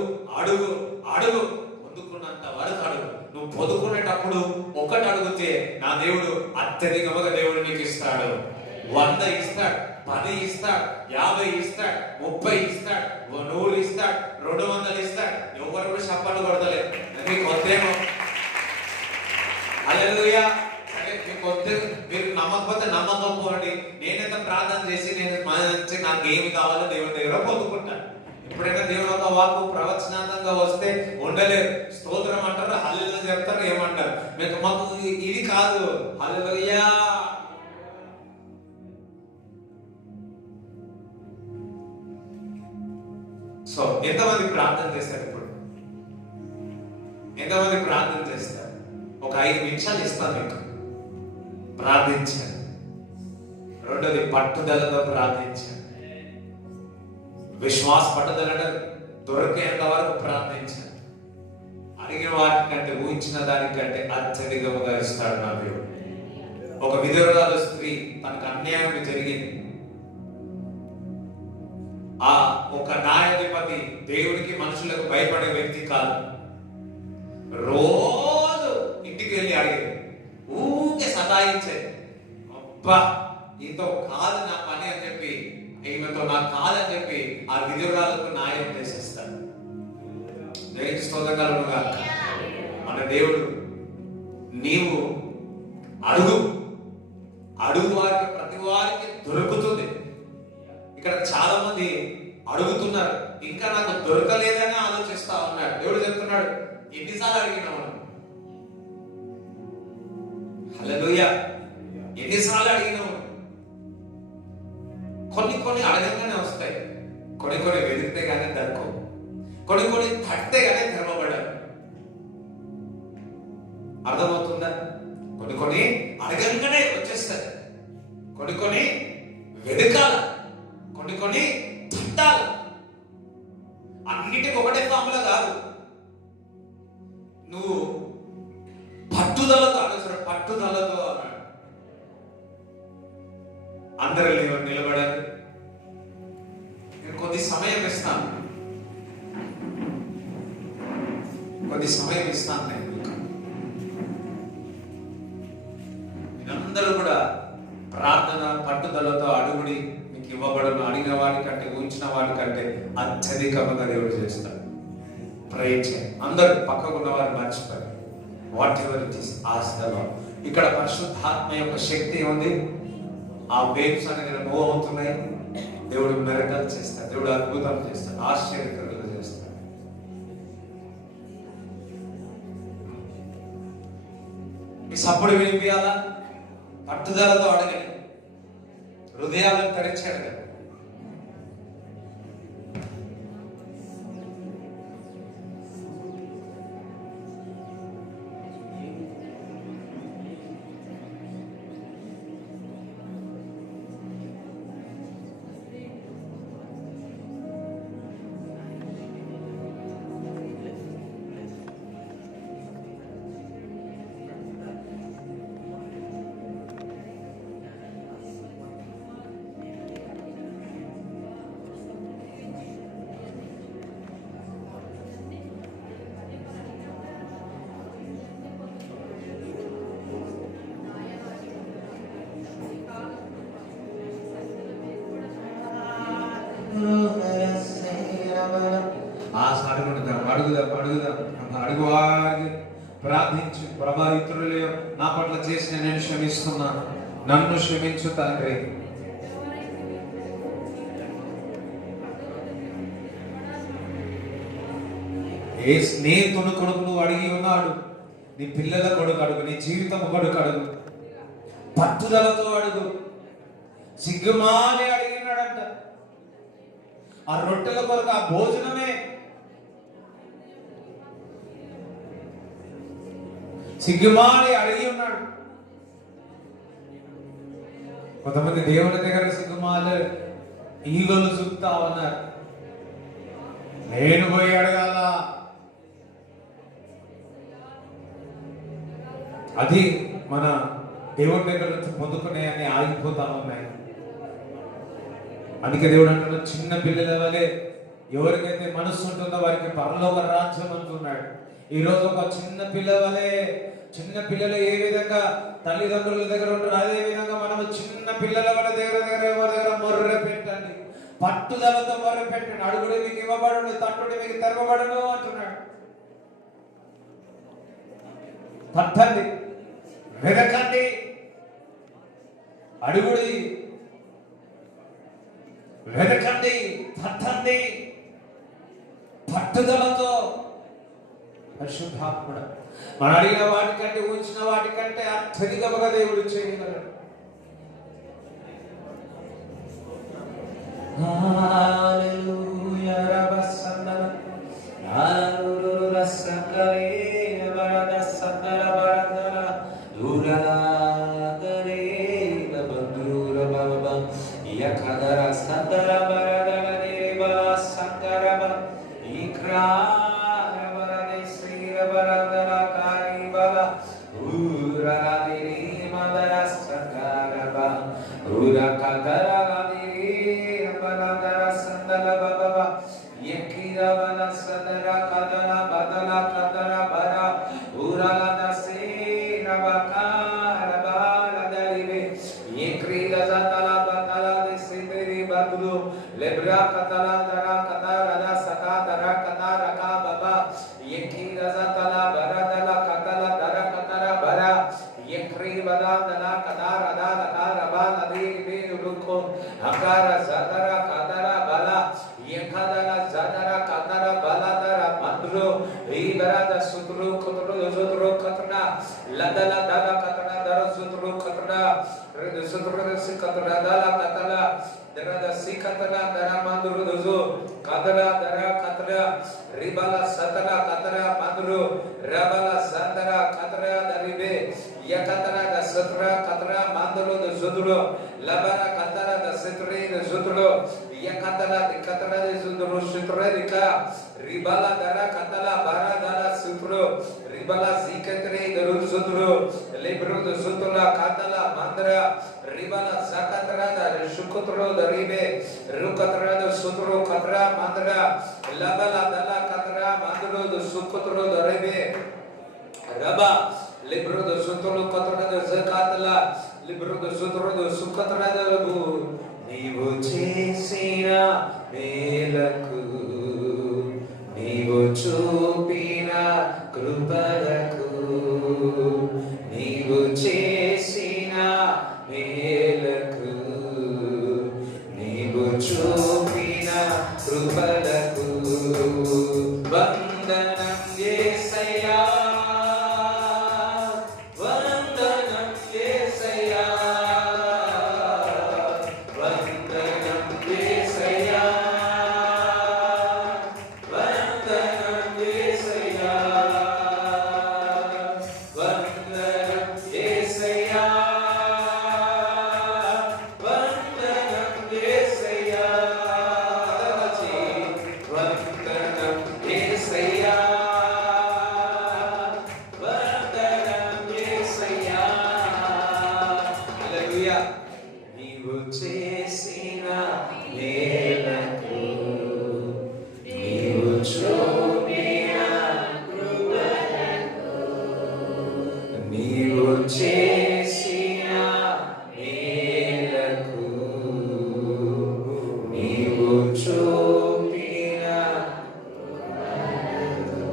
పొదుకునేటప్పుడు ఒకటి అడిగితే నా దేవుడు అత్యధికముగా దేవుడు నీకు ఇస్తాడు. 100 ఇస్తాడు, 10 ఇస్తాడు, 50 ఇస్తాడు, 30 ఇస్తాడు, 100 ఇస్తాడు, 200 ఇస్తాడు. ఎవరు కూడా చప్పట్లు కొడతలేదు. మీకు వద్దేమో. హల్లెలూయా. మీరు నమ్మకపోతే నమ్మకపోండి. నేనైతే ప్రార్థన చేసి నేను నాకు ఏమి కావాలో దేవుని దగ్గర పొందుకుంటాను. ఎప్పుడైనా దేవుడు ఒక వాక్కు ప్రవచనాత్మకంగా వస్తే ఉండలేరు. స్తోత్రం అంటారు, హల్లెలూయా చెప్తారు, ఏమంటారు. మాకు ఇది కాదు. హల్లెలూయా. సో ఎంతమంది ప్రార్థన చేస్తారు? ఇప్పుడు ఎంతమంది ప్రార్థన చేస్తారు? ఒక 5 నిమిషాలు ఇస్తాను మీకు. ప్రార్థించండి. రెండోది పట్టుదలతో ప్రార్థించండి. విశ్వాస పట్టుదల దొరికేంత వరకు ప్రార్థించండి. అడిగిన వాటికంటే ఊహించిన దానికంటే అత్యధికముగా ఇస్తాడు నా దేవుడు. ఒక విధురాలు స్త్రీ, తనకు అన్యాయం జరిగింది. ఆ ఒక న్యాయాధిపతి దేవుడికి మనుషులకు భయపడే వ్యక్తి కాదు. రోజు ఇంటికి వెళ్ళి అడిగేది, ఊకే సతాయించేది. అబ్బా ఈతో కాదు నా పని అని చెప్పి, ఈమెతో నాకు కాదని చెప్పి ఆ విధురాలకు న్యాయం చేసేస్తాడు. దేవునికి స్తోత్రంగా. మన దేవుడు నీవు అడుగు వారికి ప్రతి వారికి దొరుకుతుంది. ఇక్కడ చాలా మంది అడుగుతున్నారు, ఇంకా నాకు దొరకలేదని ఆలోచిస్తా ఉన్నాడు. దేవుడు చెప్తున్నాడు, ఎన్నిసార్లు అడిగినావు? హల్లెలూయా. ఎన్నిసార్లు అడిగినావు? కొన్ని అడగంగానే వస్తాయి, కొన్ని వెతికితే గానీ దొరకవు, కొన్ని తట్టే గానీ తెరవబడ్డారు. అర్థమవుతుందా? కొన్ని అడగంగానే వచ్చేస్తాయి, కొన్ని వెతకాల, కొన్ని తట్టాలి. అన్నిటికీ ఒకటే ఫార్ములా కాదు. నువ్వు పట్టుదలతో అనవసరం, పట్టుదలతో అన్నాడు. అందరూ నిలబడాలి. నేను కొద్ది సమయం ఇస్తాను, నేను మీరందరూ కూడా ప్రార్థన పట్టుదలతో అడుగుడి, మీకు ఇవ్వబడను. అడిగిన వాడికంటే ఊహించిన వాడికంటే అత్యధికంగా దేవుడు చేస్తాడు. ప్రేయర్ చేయండి. అందరూ పక్కకున్న వారు మర్చిపోయారు. What ever it is ask the lord. ఇక్కడ పరిశుద్ధాత్మ యొక్క శక్తి ఉంది. ఆ వేవ్స్ అనేది మూవ్ అవుతున్నాయి. దేవుడు మిరకల్ చేస్తాడు, దేవుడు అద్భుతం చేస్తాడు, ఆశ్చర్యకరంగా చేస్తాడు. మీ సప్పుడు వినిపించాలా? పట్టుదలతో అడగండి, హృదయాలను తడిచి అడగండి. అడుగువారికి ప్రార్థించు. ప్రభా, ఇతరులు నా పట్ల చేసిన నేను క్షమిస్తున్నాను, నన్ను క్షమించు తండ్రి. ఏ స్నేహితుడు కొడుకు నువ్వు అడిగి ఉన్నాడు, నీ పిల్లల కొడుకు అడుగు, నీ జీవితం కొడుకు అడుగు, పట్టుదలతో అడుగు. సిగ్గుమాలి అడిగినాడంట. ఆ రొట్టెల కొరకు, ఆ భోజనమే సిగ్గుమాలి అడిగి ఉన్నాడు. కొంతమంది దేవుని దగ్గర సిగ్గుమాలి ఈగలు చూపుతా ఉన్నారు. నేను పోయి అడగాల, అది మన దేవుని దగ్గర నుంచి పొందుకునే అని ఆగిపోతా ఉన్నాయి. అందుకే దేవుడు అంటున్నాడు, చిన్న పిల్లల వలె ఎవరికైతే మనస్సు ఉంటుందో వారికి పరలోక రాజ్యం అంటున్నాడు. ఈరోజు ఒక చిన్న చిన్న పిల్లలు ఏ విధంగా తల్లిదండ్రుల దగ్గర ఉంటారు, అదే విధంగా మనము చిన్న పిల్లల వాళ్ళ దగ్గర మొర్రె పెట్టండి, పట్టుదలతో మొర్రె పెట్టండి. అడుగుడు మీకు ఇవ్వబడును, తట్టుడు మీకు తెరవబడును అంటున్నాడు. తట్టండి, వెదకండి, అడుగుడి, వెదకండి, తట్టండి, పట్టుదలతో. పరిశుద్ధాత్ముడు మనం అడిగిన వాటికంటే, ఊహించిన వాటికంటే అత్యధికముగా దేవుడు చేయగలడు. హల్లెలూయా. రబసందల నారురుర సంగలే వరద సందల వరదల దూరగరే బంధుర బాబ యఖదర సందల వరదల దేవ సంగరబ ఇక్రా నీవు చేసిన మేలకు, నీవు చూపిన కృపలకు, నీవు చేసిన మేలకు, నీవు చూపిన కృపలకు వందనం యేసయ్యా.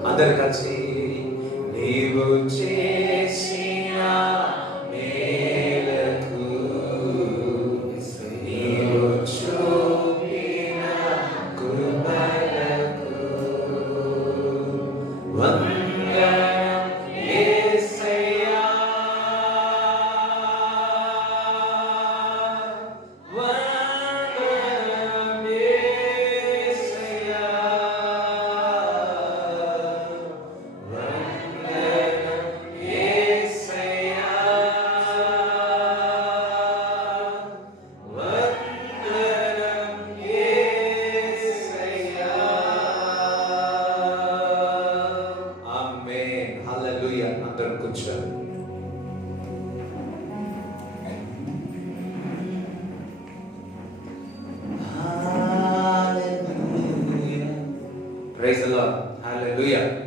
అందరు కలిసి నీవు చేసిన మేలకు, నీవు చూపిన కృపలకు వందనం యేసయ్యా. వందనం యేసయ్యా. Praise the Lord. Hallelujah.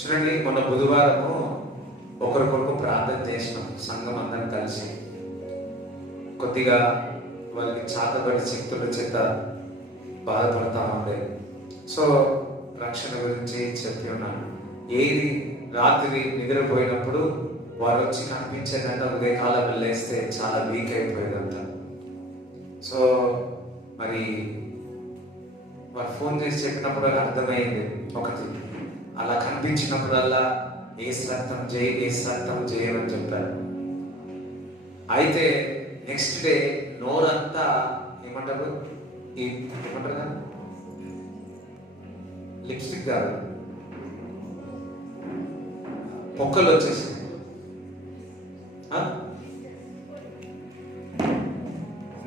చూడండి, మొన్న బుధవారము ఒకరికొరకు ప్రార్థన చేసినాం సంఘం అందరం కలిసి. కొద్దిగా వాళ్ళకి చాతబడి శక్తుల చేత బాధపడతా ఉండే. సో రక్షణ గురించి చెప్పి ఉన్నాను. ఏది రాత్రి నిద్రపోయినప్పుడు వారు వచ్చి కనిపించేదంట, ఉదయకాలం వెళ్ళేస్తే చాలా వీక్ అయిపోయేదంట. సో మరి వారు ఫోన్ చేసి చెప్పినప్పుడు అర్థమైంది ఒకటి, అలా కనిపించినప్పుడల్లా ఏసు రక్తం చేయి, ఏసు రక్తం చేయమని చెప్పారు. అయితే నెక్స్ట్ డే నోరంతా ఏమంటారు, ఏమంటారు కదా, లిప్స్టిక్ కాదు, పొక్కలు వచ్చేసింది.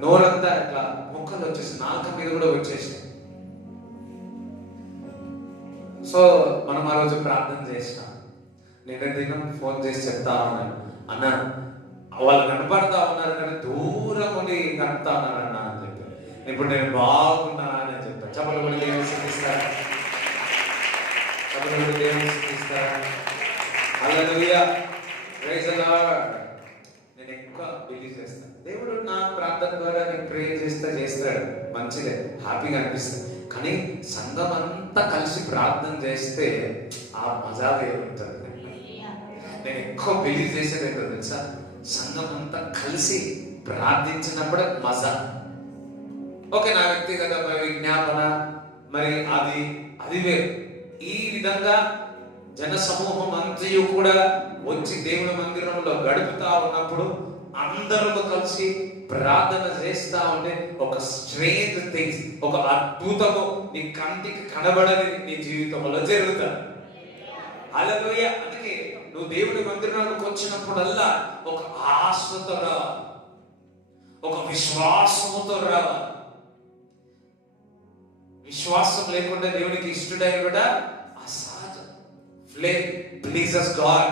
నోరంతా ఇట్లా మొక్కలు వచ్చేసి నాలుక మీద కూడా వచ్చేసింది. సో మనం ఆ రోజు ప్రార్థన చేసినాం. నిన్న దినం ఫోన్ చేసి చెప్తా ఉన్నాను, అన్న వాళ్ళు కనపడతా ఉన్నారు కానీ దూరం ఉండి కనుపుతా ఉన్నారు అన్న అని చెప్పి. ఇప్పుడు నేను బాగున్నా అని చెప్పాను. చెప్పలు కూడా దేవుని శిక్షిస్తారా? చెప్పలు కూడా దేవుని శిక్షిస్తారా? హల్లెలూయా, ప్రైజ్ ది లార్డ్. నేను ఎక్కువ బిలీవ్ చేస్తాను. దేవుడు నా ప్రార్థన ద్వారా నేను ప్రే చేస్తాడు, మంచిదే, హ్యాపీగా అనిపిస్తుంది. కానీ సంఘం అంతా కలిసి ప్రార్థన చేస్తే ఆ మజా వేరుంటుంది. నేను ఎక్కువ బిలీవ్ చేసేది ఏంటో తెలుసా, సంఘం అంతా కలిసి ప్రార్థించినప్పుడే మజా. ఓకే, నా వ్యక్తిగత విజ్ఞాపన మరి అది వేరు. ఈ విధంగా జన సమూహం అంతయు కూడా వచ్చి దేవుని మందిరంలో గడుపుతా ఉన్నప్పుడు అందరూ కలిసి ప్రార్థన చేస్తా ఉంటే ఒక స్ట్రేంజ్ థింగ్స్, ఒక అద్భుతము నీ కంటికి కనబడని నీ జీవితంలో జరుగుతుంది. హల్లెలూయా. అందుకే నువ్వు దేవుని మందిరానికి వచ్చినప్పుడల్లా ఒక ఆశతో రా, ఒక విశ్వాసముతో రా. విశ్వాసం లేకుండా దేవునికి ఇష్టడై కూడా అసాధ్యం. Pleases God.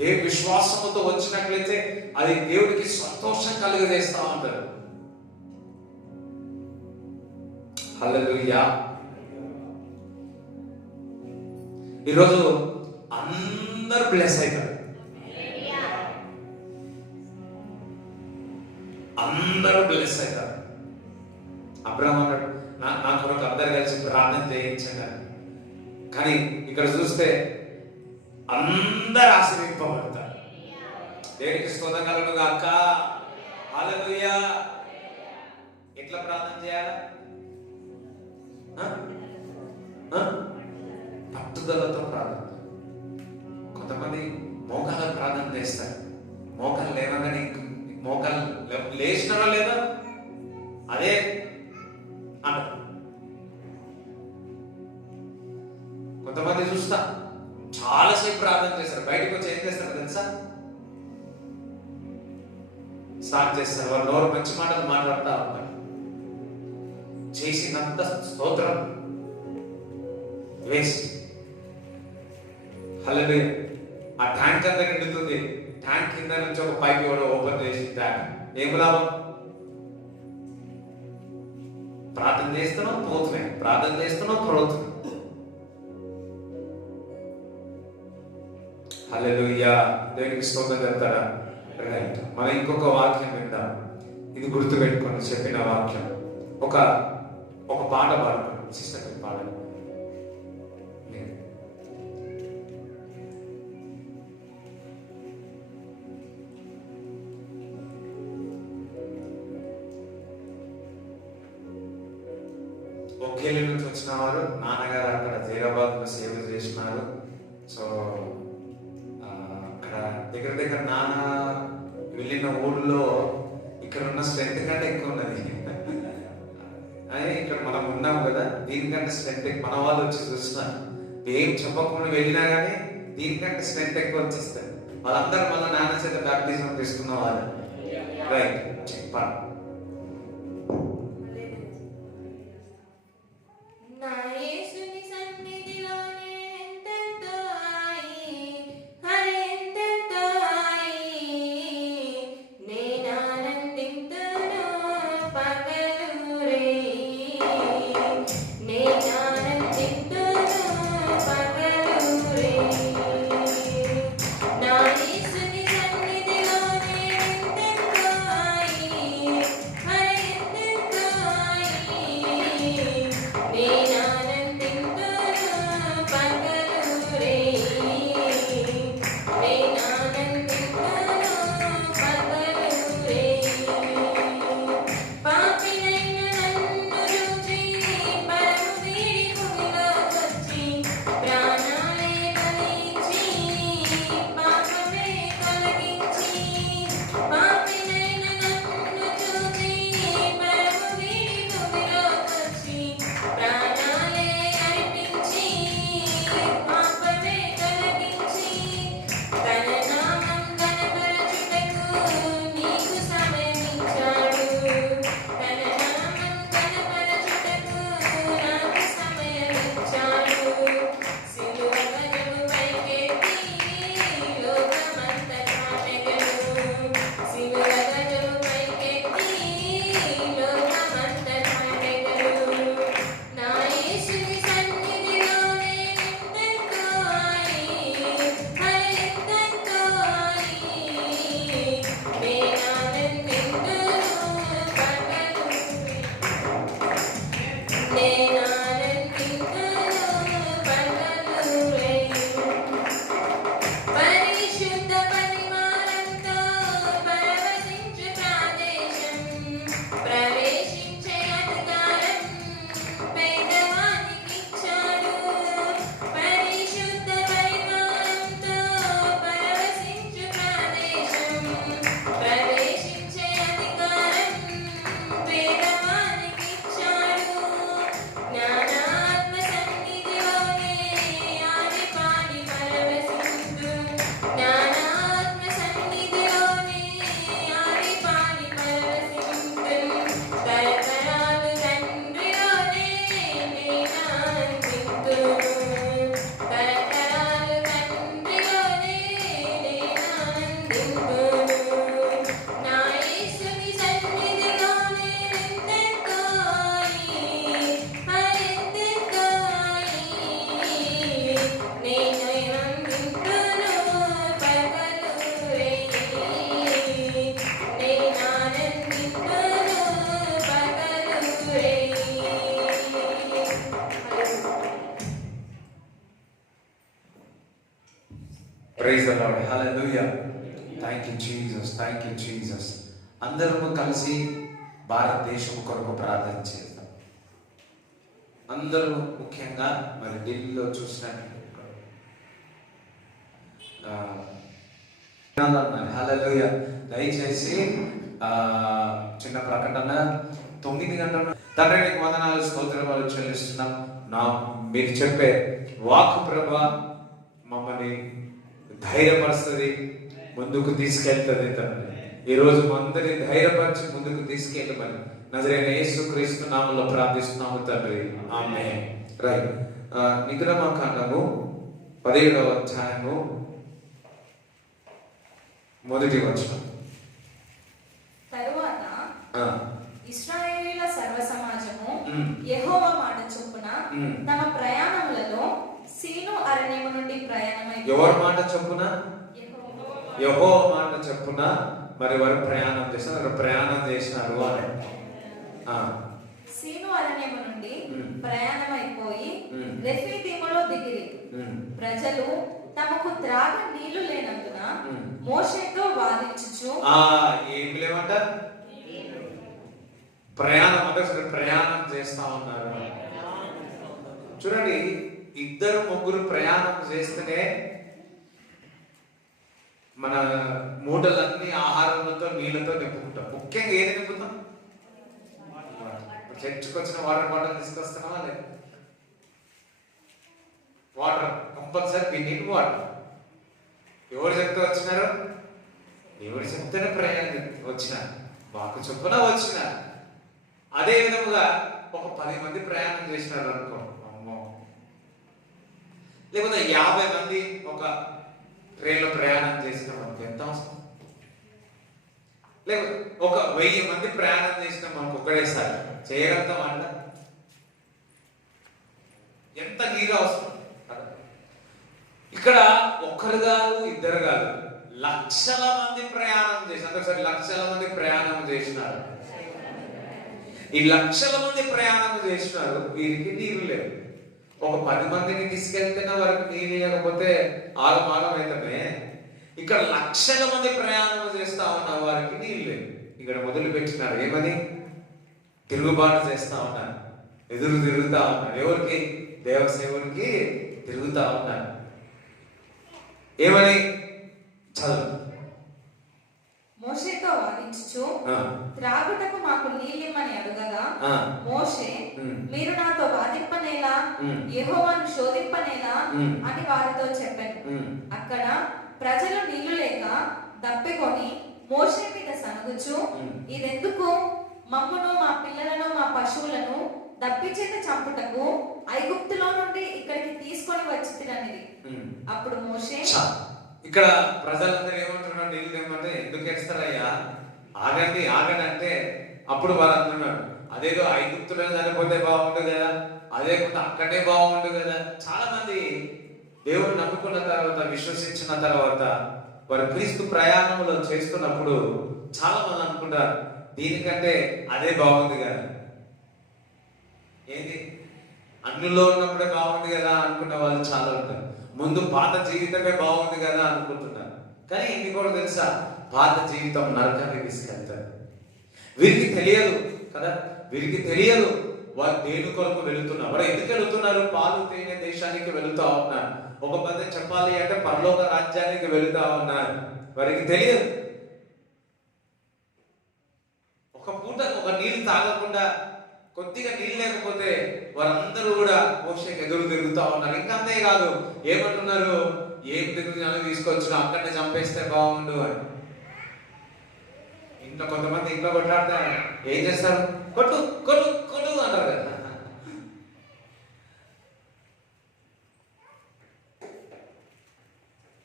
దేవుని విశ్వాసముతో వచ్చినట్లయితే అది దేవునికి సంతోషం కలుగజేస్తా ఉంటారు. హల్లెలూయా. ఈరోజు అందరూ బ్లెస్ అవుతారు. అందరూ బ్లెస్ అవుతారు. అబ్రహాం అన్నాడు, నా కొరకు అందరు కలిసి ప్రార్థన చేయించండి. కానీ ఇక్కడ చూస్తే అందరు ఆశీర్వదింపబడతారు. దేవునికి స్తోత్రం కలుగును గాక. హల్లెలూయా. ఎట్లా ప్రార్థన చేయాలి? పట్టుదలతో ప్రార్థన. కొంతమంది మోకాళ్ళ ప్రార్థన చేస్తారు. మోకాలు లేవగానే మోకాలు లేచినారో లేదా అదే అంట. కొంతమంది చూస్తా చాలాసేపు ప్రార్థన చేస్తారు, బయటకు వచ్చి ఏం చేస్తారు తెలుసా, స్టార్ట్ చేస్తారు. వాళ్ళు నోరు మంచి మాటలు మాట్లాడుతూ ఉంటారు. చేసినంత స్తోత్రం వేస్ట్. హల్లెలూయా. ఆ ట్యాంక్ అంతా నిండుతుంది. ట్యాంక్ కింద నుంచి ఒక పైప్ కూడా ఓపెన్ చేసి ట్యాంక్, ఏం లాభం? ప్రార్థన చేస్తున్నాం పోతున్నాయి, ప్రార్థన చేస్తున్నాం పోతున్నాం. హల్లెలూయా. దేవునికి స్తోత్రం చెప్తారా? రైట్. మనం ఇంకొక వాక్యం విందాం. ఇది గుర్తు పెట్టుకొని చెప్పిన వాక్యం. ఒక పాట పాడుకోండి సిస్టర్, పాడండి. ఒకేళ్ళ నుంచి వచ్చిన వారు, నాన్నగారు అక్కడ జైరాబాద్ లో సేవ చేసినారు. సో అక్కడ దగ్గర నాన్న వెళ్ళిన ఊళ్ళో ఇక్కడ ఉన్న స్ట్రెంత్ కంటే ఎక్కువ ఉన్నది. అని ఇక్కడ మనం ఉన్నాం కదా, దీనికంటే స్ట్రెంత్ మన వాళ్ళు వచ్చి చూస్తున్నారు. ఏం చెప్పకుండా వెళ్ళినా కానీ దీనికంటే స్ట్రెంత్ ఎక్కువ వచ్చేస్తారు. వాళ్ళందరూ మళ్ళీ నాన్న చేత బ్యాప్టిజం తీసుకున్న వాళ్ళు. రైట్, చెప్పండి. Praise the Lord, hallelujah. Thank you Jesus, thank you Jesus. అందరము కలిసి భారతదేశం కొరకు ప్రార్థన చేద్దాం. అందరూ ముఖ్యంగా మరి ఢిల్లీలో చూసినట్టు హల్లెలూయా. దయచేసి చిన్న ప్రకటన 9 గంటల తండ్రి నీకు వందనాలు స్తోత్రాలు చెల్లిస్తున్నాం. మీరు చెప్పే వాక్కు ప్రభా మమ్మల్ని ధైర్యపరుస్తుంది, ముందుకు తీసుకెళ్తుంది తండ్రి. ఈరోజు అందరినీ ధైర్యపరిచి ముందుకు తీసుకెళ్ళమని నజరైన యేసుక్రీస్తు నామములో ప్రార్థిస్తున్నాము తండ్రి, ఆమేన్. రైట్. నిర్గమకాండము 17వ అధ్యాయము 1వ వచనం. తరువాత ఇశ్రాయేలీయుల సర్వ సమాజము యెహోవా మాట చొప్పున తమ ప్రయాణములలో సీను అరణ్యము నుండి ప్రయాణమై. ఎవరి మాట చొప్పున? యెహోవా మాట చొప్పున మరి వారు ప్రయాణం చేస్తారు. ప్రయాణం చేసినారు అని సీను అరణ్యము నుండి ప్రయాణమైపోయి రెఫీదీములో దిగిరి. ప్రజలు తమకు త్రాగ నీళ్లు లేనందున మోషేతో వాదించుచు. ఏం లేవంట? ప్రయాణం అంటే ప్రయాణం చేస్తా ఉన్నారు. చూడండి, 2-3 ప్రయాణం చేస్తేనే మన మూటలన్నీ ఆహారంతో నీళ్ళతో నింపుకుంటాం. ముఖ్యంగా ఏది నింపుతాం? చర్చికి వచ్చిన వాటర్ బాటిల్ తీసుకొస్తున్నావా లేదు? Water compulsory. We need water. ఎవరు చెప్తే వచ్చినారు? ఎవరు చెప్తేనే ప్రయాణం వచ్చిన, మాకు చొప్పున వచ్చిన. అదే విధముగా ఒక 10 మంది ప్రయాణం చేసినారు అనుకో, అమ్మో. లేకపోతే 50 మంది ఒక ట్రైన్లో ప్రయాణం చేసినాం అనుకో, ఎంత అవసరం? లేకపోతే ఒక 1000 మంది ప్రయాణం చేసినాం మనకు ఒక్కడేసారి చేయగలుగుతాం అంట? ఎంత నీరు అవసరం? ఇక్కడ ఒక్కరు కాదు, 2 కాదు, లక్షల మంది ప్రయాణం చేసినారు. ఒకసారి లక్షల మంది ప్రయాణం చేసినారు. ఈ లక్షల మంది ప్రయాణం చేసినారు, వీరికి నీరు లేవు. ఒక 10 మందిని తీసుకెళ్తేనే వారికి నీరు లేకపోతే ఆగమాగం అవుతామే. ఇక్కడ లక్షల మంది ప్రయాణం చేస్తా ఉన్న వారికి నీళ్ళు లేవు. ఇక్కడ మొదలు పెట్టినారు ఏమని? తిరుగుబాటు చేస్తా ఉన్నారు, ఎదురు తిరుగుతా ఉన్నారు. ఎవరికి? దేవసేవునికి తిరుగుతా ఉన్నారు. ఏమని? చదువు. మోషేతో వాదించుచు, త్రాగుటకు మాకు నీళ్ళిమ్మని అడుగగా మోషే, మీరు నాతో వాదింపనేలా, యెహోవాను శోధింపనేలా అని వారితో చెప్పాను. అక్కడ ప్రజలు నీళ్లు లేక దప్పికొని మోషే మీద సనుగుచు, ఇదెందుకు? మమ్మును, మా పిల్లలను, మా పశువులను దప్పిచేత చంపుటకు ఐగుప్తులో నుండి ఇక్కడికి తీసుకొని వచ్చితిరనిది. అప్పుడు మోషే, ఇక్కడ ప్రజలందరూ ఏమంటున్నారు? నీళ్ళు తెమ్మంటే ఎందుకు వేస్తారయ్యా, ఆగండి ఆగండి అంటే అప్పుడు వారు అంటున్నారు, అదేదో ఐగుప్తులో చనిపోతే బాగుండు కదా, అదే కొంత అక్కడే బాగుండు కదా. చాలా మంది దేవుడు నమ్ముకున్న తర్వాత, విశ్వసించిన తర్వాత వారు క్రీస్తు ప్రయాణంలో చేస్తున్నప్పుడు చాలా మంది అనుకుంటారు దీనికంటే అదే బాగుంది కదా. ఏంటి? అన్నిలో ఉన్నప్పుడే బాగుంది కదా అనుకున్న వాళ్ళు చాలా ఉంటారు. ముందు పాత జీవితమే బాగుంది కదా అనుకుంటున్నారు. కానీ ఇది కూడా తెలుసా, పాత జీవితం నరకానికి తీసుకెళ్తారు. వీరికి తెలియదు కదా, వీరికి తెలియదు వారు దేని కొరకు వెళుతున్నారు. వారు ఎందుకు వెళుతున్నారు? పాలు తేనె దేశానికి వెళుతా ఉన్నారు. ఒక పద్ధతి చెప్పాలి అంటే పరలోక రాజ్యానికి వెళుతా ఉన్నారు. వారికి తెలియదు. ఒక పూట ఒక నీళ్ళు తాగకుండా, కొద్దిగా నీళ్ళు లేకపోతే వారందరూ కూడా మోషేకి ఎదురు తిరుగుతా ఉన్నారు. ఇంకా అంతేకాదు, ఏమంటున్నారు? ఏం తిరుగుతున్నాను తీసుకొచ్చిన, అక్కడనే చంపేస్తే బాగుండు అని. ఇంట్లో కొంతమంది ఇంట్లో కొట్లాడతారు. ఏం చేస్తారు? కొట్టు కొట్టు కొట్టు అంటారు కదా.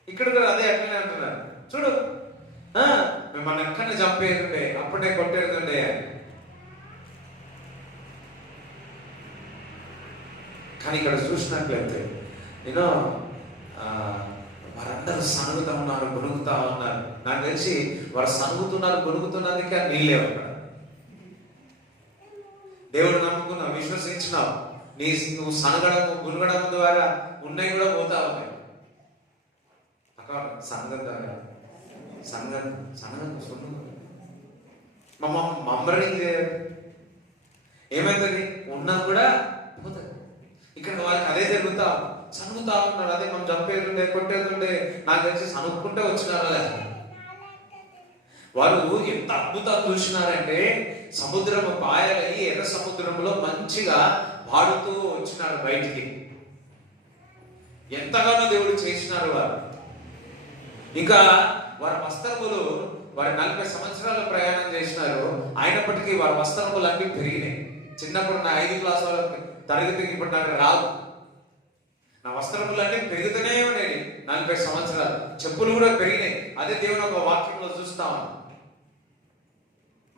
ఇక్కడ కూడా అదే అట్లనే అంటున్నారు. చూడు, మిమ్మల్ని ఎక్కడనే చంపేస్తుండే, అప్పుడే కొట్టేస్తుండే. కానీ ఇక్కడ చూసినట్లయితే నేను వారందరూ సనుగుతా ఉన్నారు, గొనుగుతా ఉన్నారు. నాకు తెలిసి వారు సనుగుతున్నారు, గొనుగుతున్నందుకే నీళ్ళే అక్కడ. దేవుడు నమ్ముకున్నావు, విశ్వసించినావు, నువ్వు సనగడము గునగడం ద్వారా ఉన్నాయి కూడా పోతా ఉన్నాయి. అక్కడ సంగం సంగం సంగం మమ్మరింగ్ ఏమైతుంది ఉన్నా కూడా పోతుంది. ఇక్కడ వాళ్ళకి అదే జరుగుతా సనుగుతా ఉన్నారు. అదే మనం చంపేస్తుండే కొట్టేస్తుండే నాకు తెలిసి సనుక్కుంటే వచ్చినారు. వాళ్ళు ఎంత అద్భుతాలు చూసినారంటే సముద్రం పాయలయ్యి ఎర్ర సముద్రంలో మంచిగా పాడుతూ వచ్చినారు బయటికి. ఎంతగానో దేవుడు చేసినారు వారు. ఇంకా వారి వస్త్రములు వారి 40 సంవత్సరాలు ప్రయాణం చేసినారు. అయినప్పటికీ వారి వస్త్రములు అన్ని పెరిగినాయి. చిన్నప్పుడు నా 5వ క్లాస్ వాళ్ళకి తరగతికి ఇప్పుడు నాకు రాదు. నా వస్త్రములు అన్ని పెరుగుతూనే ఉన్నాయి. 40 సంవత్సరాలు చెప్పులు కూడా పెరిగినాయి. అదే దేవుని ఒక వాక్యంలో చూస్తాము.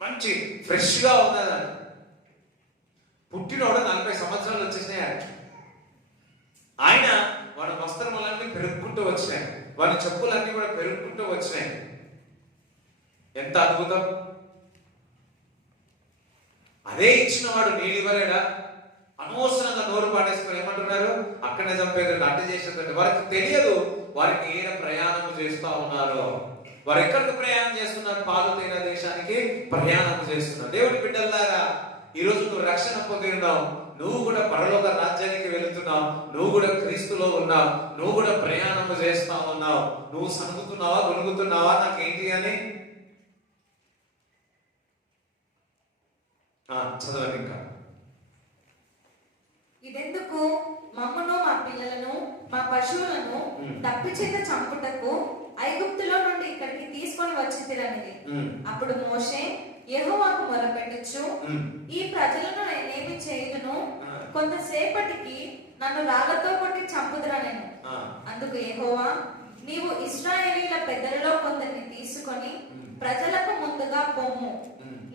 మంచి ఫ్రెష్ గా ఉన్నదని పుట్టినోడు 40 సంవత్సరాలు వచ్చేసినాయి. ఆయన వాడి వస్త్రములన్నీ పెరుగుకుంటూ వచ్చినాయి. వాడి చెప్పులన్నీ కూడా పెరుగుకుంటూ వచ్చినాయి. ఎంత అద్భుతం! అదే ఇచ్చిన వాడు నీళ్ళు ఇవ్వలేడా? అనవసరంగా నోరు పాటేసుకొని ఏమంటున్నారు, అక్కడే చంపేదండి అడ్డు చేసేదండి. వారికి తెలియదు వారికి ఏ ప్రయాణం చేస్తా ఉన్నారో. వారు ఎక్కడికి ప్రయాణం చేస్తున్నారు? పాలు తేన దేశానికి ప్రయాణం చేస్తున్నారు. దేవుడి బిడ్డలారా, ఈరోజు నువ్వు రక్షణ పొంది ఉన్నావు. నువ్వు కూడా పరలోక రాజ్యానికి వెళుతున్నావు. నువ్వు కూడా క్రీస్తులో ఉన్నావు. నువ్వు కూడా ప్రయాణం చేస్తా ఉన్నావు. నువ్వు సనుగుతున్నావా, గొనుగుతున్నావా? నాకేంటి అని చదవండి. ఇంకా ఇదెందుకు? మమ్మను మా పిల్లలను మా పశువులను తప్పి చేత చంపుటకు ఐగుప్తులో నుండి ఇక్కడికి తీసుకొని వచ్చితిరనిది. అప్పుడు మోషే యెహోవాకు మొరపెట్టొచ్చు, ఈ ప్రజలను నేనేమి చేయుదును? కొంతసేపటికి నన్ను రాళ్లతో కొట్టి చంపుదురా నేను. అందుకు యెహోవా, నీవు ఇశ్రాయేలీల పెద్దలలో కొందరిని తీసుకొని ప్రజలకు ముందుగా పొమ్ము.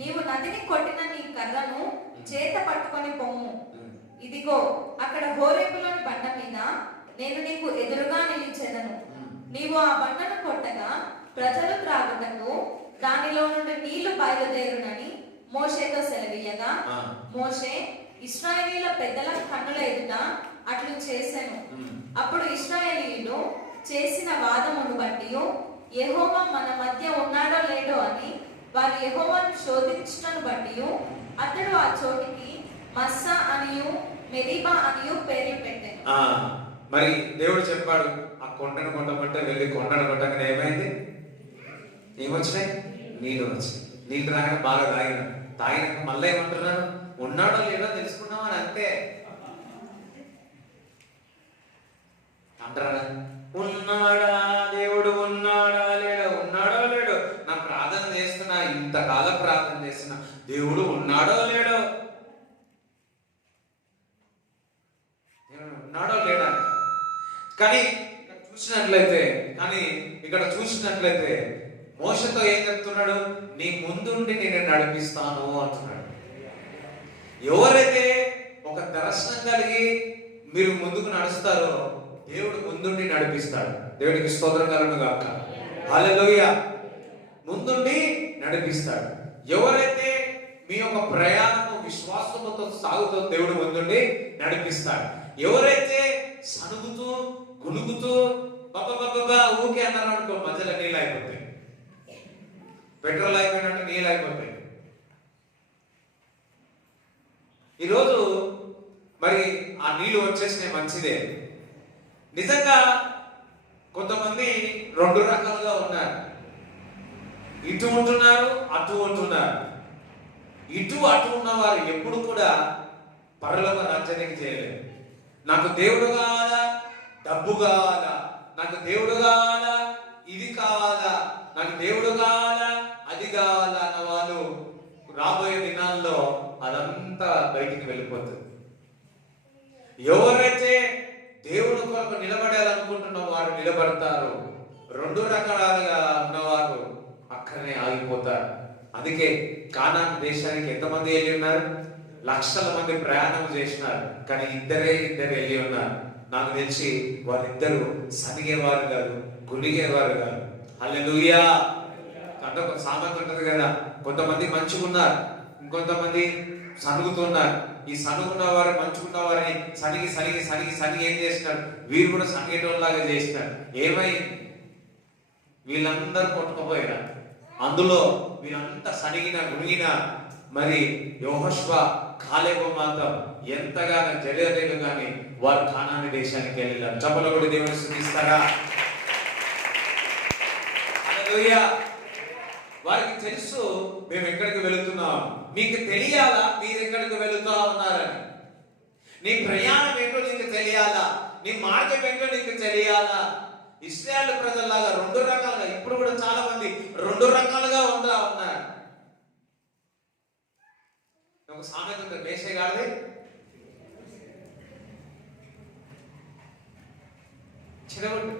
నీవు నదిని కొట్టిన నీ కర్రను చేత పట్టుకొని పొమ్ము. ఇదిగో అక్కడ హోరేబులోని బండ మీద నేను నీకు ఎదురుగా నిలిచెదను. నీవు ఆ బండను కొట్టగా ప్రజలు త్రాగుటకు దానిలో నుండి నీళ్లు బయలుదేరునని మోషేతో సెలవీయగా, మోషే ఇశ్రాయేలీల పెద్దల కన్నుల ఎదుట అట్లు చేసెను. అప్పుడు ఇశ్రాయేలీయులు చేసిన వాదమును బట్టి యెహోవా మన మధ్య ఉన్నాడో లేడో అని వారు యెహోవాను శోధించుటను బట్టి అతడు ఆ చోటికి మస్సా అనియు మెరీబా అనియు పేర్లు పెట్టాను. మరి దేవుడు చెప్పాడు, ఆ కొండను కొట్టమంటే వెళ్ళి కొండను కొట్టగానే ఏమైంది? ఏమొచ్చినాయి? నీళ్ళు వచ్చినాయి. నీళ్ళు రాగానే బాగా తాగినాక మళ్ళీ ఏమంటున్నాను, ఉన్నాడో లేడో తెలుసుకున్నావు అని అంతే అంటారా? ఉన్నాడా దేవుడు, ఉన్నాడా లేడో, ఉన్నాడో లేడో నా ప్రార్థన చేస్తున్నా, ఇంతకాలం ప్రార్థన చేస్తున్నా, దేవుడు ఉన్నాడో లేడో, ఉన్నాడో లేడా? కానీ ఇక్కడ చూసినట్లయితే మోషతో ఏం చెప్తున్నాడు? నీ ముందుండి నేను నడిపిస్తాను అంటున్నాడు. ఎవరైతే ఒక దర్శనం కలిగి మీరు ముందుకు నడుస్తారో దేవుడు ముందుండి నడిపిస్తాడు. దేవుడికి స్తోత్రం కలుగును గాక. హల్లెలూయా. ముందుండి నడిపిస్తాడు. ఎవరైతే మీ యొక్క ప్రయాణము విశ్వాసముతో సాగుతూ దేవుడు ముందుండి నడిపిస్తాడు. ఎవరైతే సనుగుతూ గునుగుతూ బాబా ఊకే అన్నారు అనుకో, మధ్యలో నీళ్ళు అయిపోతాయి. పెట్రోల్ అయిపోయినట్టు నీళ్ళు అయిపోతాయి. ఈరోజు మరి ఆ నీళ్లు వచ్చేసినాయి, మంచిదే. నిజంగా కొంతమంది 2 రకాలుగా ఉన్నారు. ఇటు ఉంటున్నారు, అటు ఉంటున్నారు. ఇటు అటు ఉన్నవారు ఎప్పుడు కూడా పరలోక రాజ్యానికి చేయలేదు. నాకు దేవుడు కావాలా, డబ్బు కావాలా, నాకు దేవుడు కావాలా, ఇది కావాలా, నాకు దేవుడు కావాలా, అది కావాలా అన్న వాళ్ళు రాబోయే దినాల్లో అదంతా బయటికి వెళ్ళిపోతుంది. ఎవరైతే దేవుడు కొరకు నిలబడాలనుకుంటున్న వారు నిలబడతారు. 2 రకాలుగా ఉన్నవారు అక్కడనే ఆగిపోతారు. అందుకే కానాను దేశానికి ఎంతమంది వెళ్ళి ఉన్నారు? లక్షల మంది ప్రయాణం చేసినారు. కానీ ఇద్దరే వెళ్ళి ఉన్నారు. నాకు తెలిసి వారిద్దరూ సనిగేవారు కాదు, గునిగేవారు కాదు. హల్లెలూయా. అంటే ఒక సామెత ఉంటది కదా, కొంతమంది మంచిగా ఉన్నారు, ఇంకొంతమంది సనుగుతున్నారు. ఈ సనుగున్న వారు మంచుకున్న వారిని సనిగి సనిగి సనిగి సనిగి ఏం చేసినారు? వీరు కూడా సనిగేటోళ్ళలాగా చేసినారు. ఏమైంది? వీళ్ళందరూ కొట్టుకుపోయినా, అందులో వీళ్ళంతా సనిగిన గుణిగిన మరి యెహోషువ కాలేబు మాత్రం ఎంతగానో జరగలేదు కానీ వారు కానాని దేశానికి వెళ్ళారు. చప్పలు కూడా దేవుని స్తుతిస్తారా? హల్లెలూయా. వారికి తెలుసు మేము ఎక్కడికి వెళుతున్నాం. మీకు తెలియాలా మీరు ఎక్కడికి వెళుతా ఉన్నారని. నీ ప్రయాణం ఏంటో నీకు తెలియాలా, నీ మార్గం ఏంటో నీకు తెలియాలా. ఇశ్రాయేలు ప్రజల్లాగా రెండు రకాలుగా, ఇప్పుడు కూడా చాలా మంది రెండు రకాలుగా ఉన్నారు. ఒక సామెత ఉంది, మేషగాడిది చిరవడు.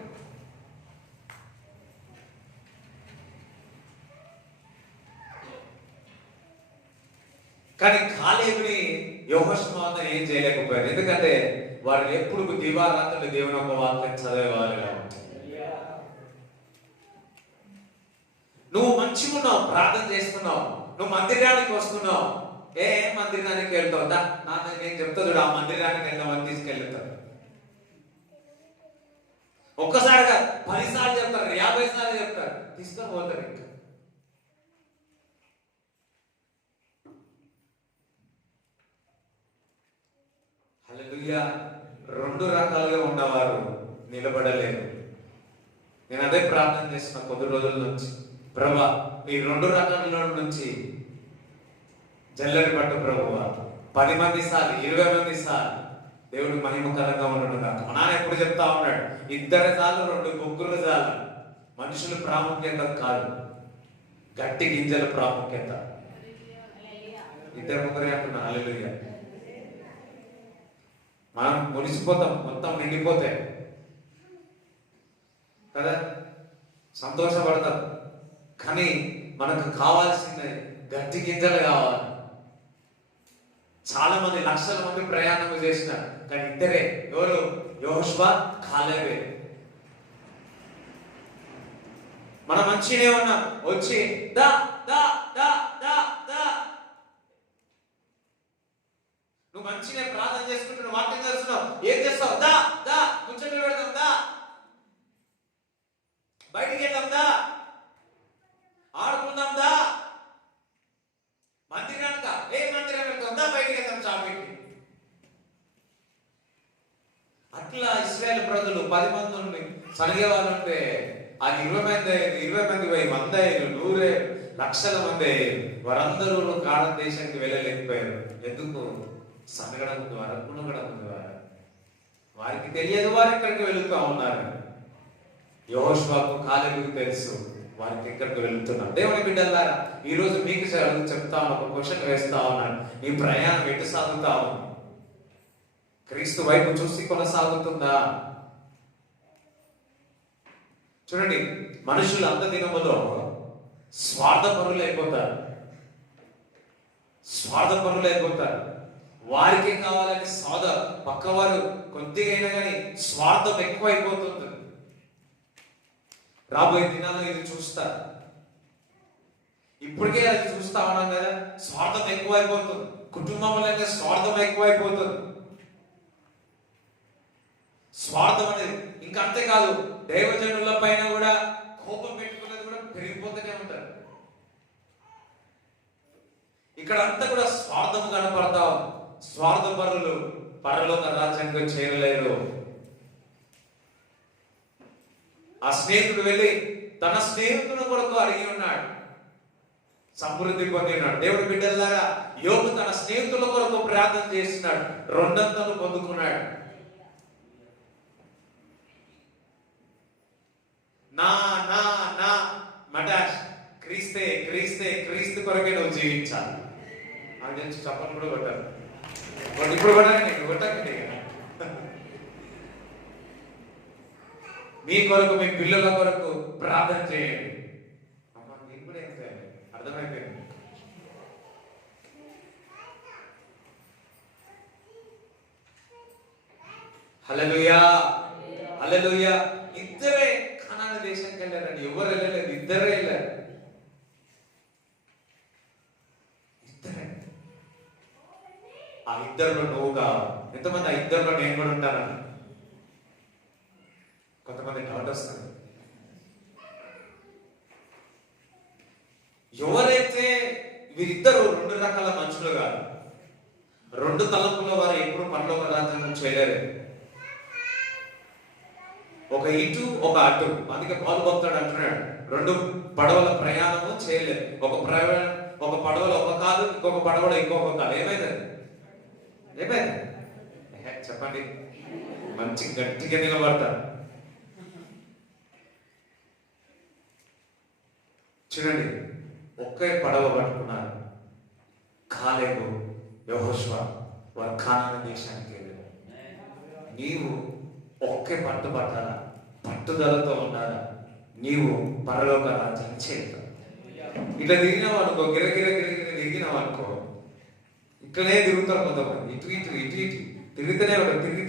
కానీ కాలేబుని యెహోషువ ఏం చేయలేకపోయారు. ఎందుకంటే వారు ఎప్పుడు దివారాత్రులు దేవుని ఒక వాక్యం చదివేవారు. నువ్వు మంచిగా ఉన్నావు, ప్రార్థన చేస్తున్నావు, నువ్వు మందిరానికి వస్తున్నావు. ఏ మందిరానికి వెళ్తావు? నాన్న నేను చెప్తా చూడు, ఆ మందిరానికి వెళ్దామని తీసుకెళ్తావు. ఒక్కసారిగా 10 సార్లు చెప్తారు, 50 సార్లు చెప్తారు, తీసుకొని పోతారు. ఇంకా హల్లెలూయా. రెండు రకాలుగా ఉన్నవారు నిలబడలేరు. నేను అదే ప్రార్థన చేస్తున్నా కొద్ది రోజుల నుంచి. ప్రభువా, ఈ రెండు రకాల నుంచి జల్లెడ పట్టు ప్రభువా. 10 మంది సార్లు, 20 మంది సార్లు దేవుడు మహిమకరంగా ఉండడు కాక. మా నాన్న ఎప్పుడు చెప్తా ఉన్నాడు, 2 సార్లు 2 ముగ్గురు చాలు. మనుషుల ప్రాముఖ్యత కాదు, గట్టి గింజల ప్రాముఖ్యత. 2 ముగ్గురే అంటున్నా. హల్లెలూయా. మనం మునిసిపోతాం, మొత్తం నిండిపోతాయి కదా, సంతోషపడతాం. కానీ మనకు కావాల్సింది గట్టి గింజలు కావాలి. చాలా మంది లక్షల మంది ప్రయాణం చేసినారు, కానీ 2 ఎవరు? యెహోషువ, కాలేబే. మనం మంచిగానే ఉన్నాం, వచ్చి దా దా దా దా దా. నువ్వు మంచిగా ప్రార్థన చేసుకుంటున్నావు, వాక్యం చేస్తున్నావు, ఏం చేస్తావు? దా దా, ముచ్చట్లు పెడదాం, దా బయటికి వెళ్దాం, దా ఆడుకుందాం, దా మందిరానిక, ఏ మందిరం వెళ్తాం, దా బయటికి వెళ్దాం చాపెట్టి. అట్లా ఇశ్రాయేలు ప్రజలు 10 మంది సరిగే వాళ్ళు ఉంటే అది 20 మంది, 20 మంది, 100, 100, లక్షల మంది వారందరూ కానాను దేశానికి వెళ్ళలేకపోయారు. ఎందుకు? సనగడం ద్వారా, కునగడం ద్వారా. వారికి తెలియదు వారు ఎక్కడికి వెళుతూ ఉన్నారు. యెహోషువకు, కాలేబుకు తెలుసు వారికి ఎక్కడికి వెళుతున్నారు. దేవుని బిడ్డలారా, ఈ రోజు మీకు చెప్తా ఉన్నా, ఒక క్వశ్చన్ వేస్తా ఉన్నాను. నీ ప్రయాణం ఎటు సాగుతా ఉంది? క్రీస్తు వైపు చూసి కొనసాగుతుందా? చూడండి, మనుషులు అంత దినములో స్వార్థపరులు అయిపోతారు. వారికే కావాలని పక్కవారు కొద్దిగైనా కానీ స్వార్థం ఎక్కువైపోతుంది. రాబోయే దినాల్లో ఇది చూస్తారు. ఇప్పటికే అది చూస్తా ఉన్నాం కదా, స్వార్థం ఎక్కువైపోతుంది. కుటుంబంలో స్వార్థం ఎక్కువైపోతుంది. స్వార్థం అనేది ఇంకా అంతేకాదు, దైవజనుల పైన కూడా కోపం పెట్టుకునేది కూడా పెరిగిపోతూనే ఉంటారు. ఇక్కడ అంతా కూడా స్వార్థం కనపడతా. స్వార్థపరులు పరలోక రాజ్యానికి చేరలేరు. ఆ స్నేహితుడు వెళ్ళి తన స్నేహితుని కొరకు అడిగి ఉన్నాడు, సమృద్ధి పొంది ఉన్నాడు. దేవుడి బిడ్డలారా, యోబు తన స్నేహితుల కొరకు ప్రార్థన చేస్తున్నాడు, 200 పొందుకున్నాడు. నా నా నా మటాష్, క్రీస్తు కొరకే నువ్వు జీవించాలి. అని తెలిసి చప్పలు కూడా కొట్టారు. ఇప్పుడు కొట్టండి. మీ కొరకు, మీ పిల్లల కొరకు ప్రార్థన చేయండి. అమ్మా, మీకు కూడా ఏం చేయాలి అర్థమైపోయింది. హల్లెలూయా, హల్లెలూయా. 2 కానాను దేశానికి వెళ్ళారండి. ఎవరు వెళ్ళలేదు, 2 వెళ్ళారు. 2. ఆ 2లో నువ్వు కావాలి. ఎంతమంది ఆ 2లో నేను కూడా ఉంటానని కొంతమంది డౌట్ వస్తుంది. ఎవరైతే వీరిద్దరు రెండు రకాల మనుషులు కాదు, రెండు తలంపుల వారు ఎప్పుడు పరలోక రాజ్యం చేయలేరు. ఒక ఇటు ఒక అటు. అందుకే పౌలు భక్తుడు అంటున్నాడు, రెండు పడవల ప్రయాణము చేయలేదు. ఒక పడవలో ఒక కాదు, ఇంకొక పడవలో ఇంకొక కాదు. ఏమైంది చెప్పండి, మంచి గట్టిగా నిలబడతారు. చూడండి, ఒకే పడవ పట్టుకున్నారు. కాలేబు, యెహోషువ వారు కానాను దేశానికి వెళ్ళారు. నీవు ఒకే పట్టాలా, పట్టుదలతో ఉండాలా, నీవు పరలోక రాజ్యాన్ని చేరుతావు. ఇట్లా తిరిగినావు అనుకో, గిరగిర తిరిగినావు అనుకో, ఇట్లనే తిరుగుతారు కొంతమంది. ఇటు ఇటు ఇటు ఇటు తిరుగుతూనే ఉంటారు. తిరిగి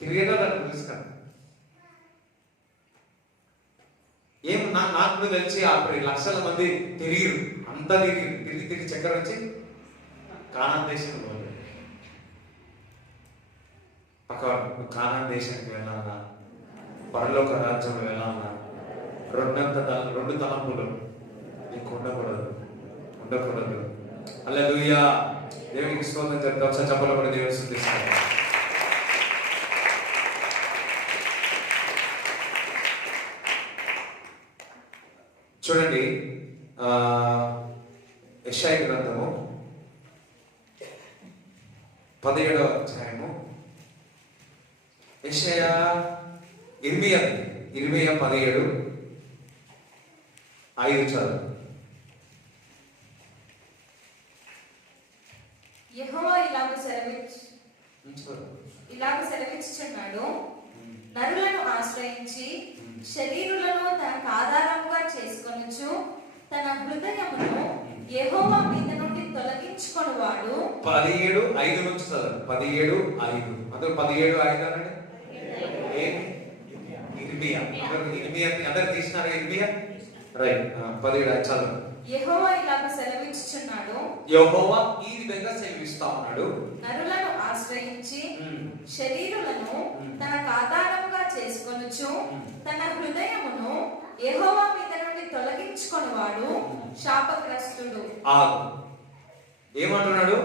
తిరిగేటో నన్ను పిలుస్తాను. నాకు తెలిసి 50 లక్షల మంది తిరిగిరు, అంతా తిరిగి చక్కెర వచ్చి కానాన్ దేశంలో పోలేదు. కానాన్ దేశానికి వెళ్ళాలా, పరలోక రాజ్యం వెళ్ళాలా, రెండు తలంపులు నీకు ఉండకూడదు. హల్లెలూయా. దేవునికి స్తోత్రం చెప్తాం. ఒకసారి చెప్పలు కూడా దేవుని స్తుతిస్తాం. చూడండి, యెషయా గ్రంథము 17వ అధ్యాయము. యెషయా 17:5 చదువు. యెహోవా ఇలాగ సెలవిచ్చుచున్నాడు, నరులను ఆశ్రయించి శరీరులను తనకు ఆధారముగా చేసుకొనుచు తన హృదయమును యెహోవా మీద నుండి తొలగించుకొనువాడు. 17:5 నుంచి చదువు. 17:5 అందరూ 17:5 అనండి. అందరు తీసినారు ఇర్మియా, రైట్. 17:5 చదువు. యెహోవా ఇలాగ సెలవిచ్చుచున్నాడు, యెహోవా ఈ విధంగా సెలవిస్తా ఉన్నాడు, నరులను ఆశ్రయించి శరీరులను తనకు ఆధారముగా చేసుకొనుచు తన హృదయమును యెహోవా మీద నుండి తొలగించుకొనువాడు శాపగ్రస్తుడు. ఏమంటున్నాడు?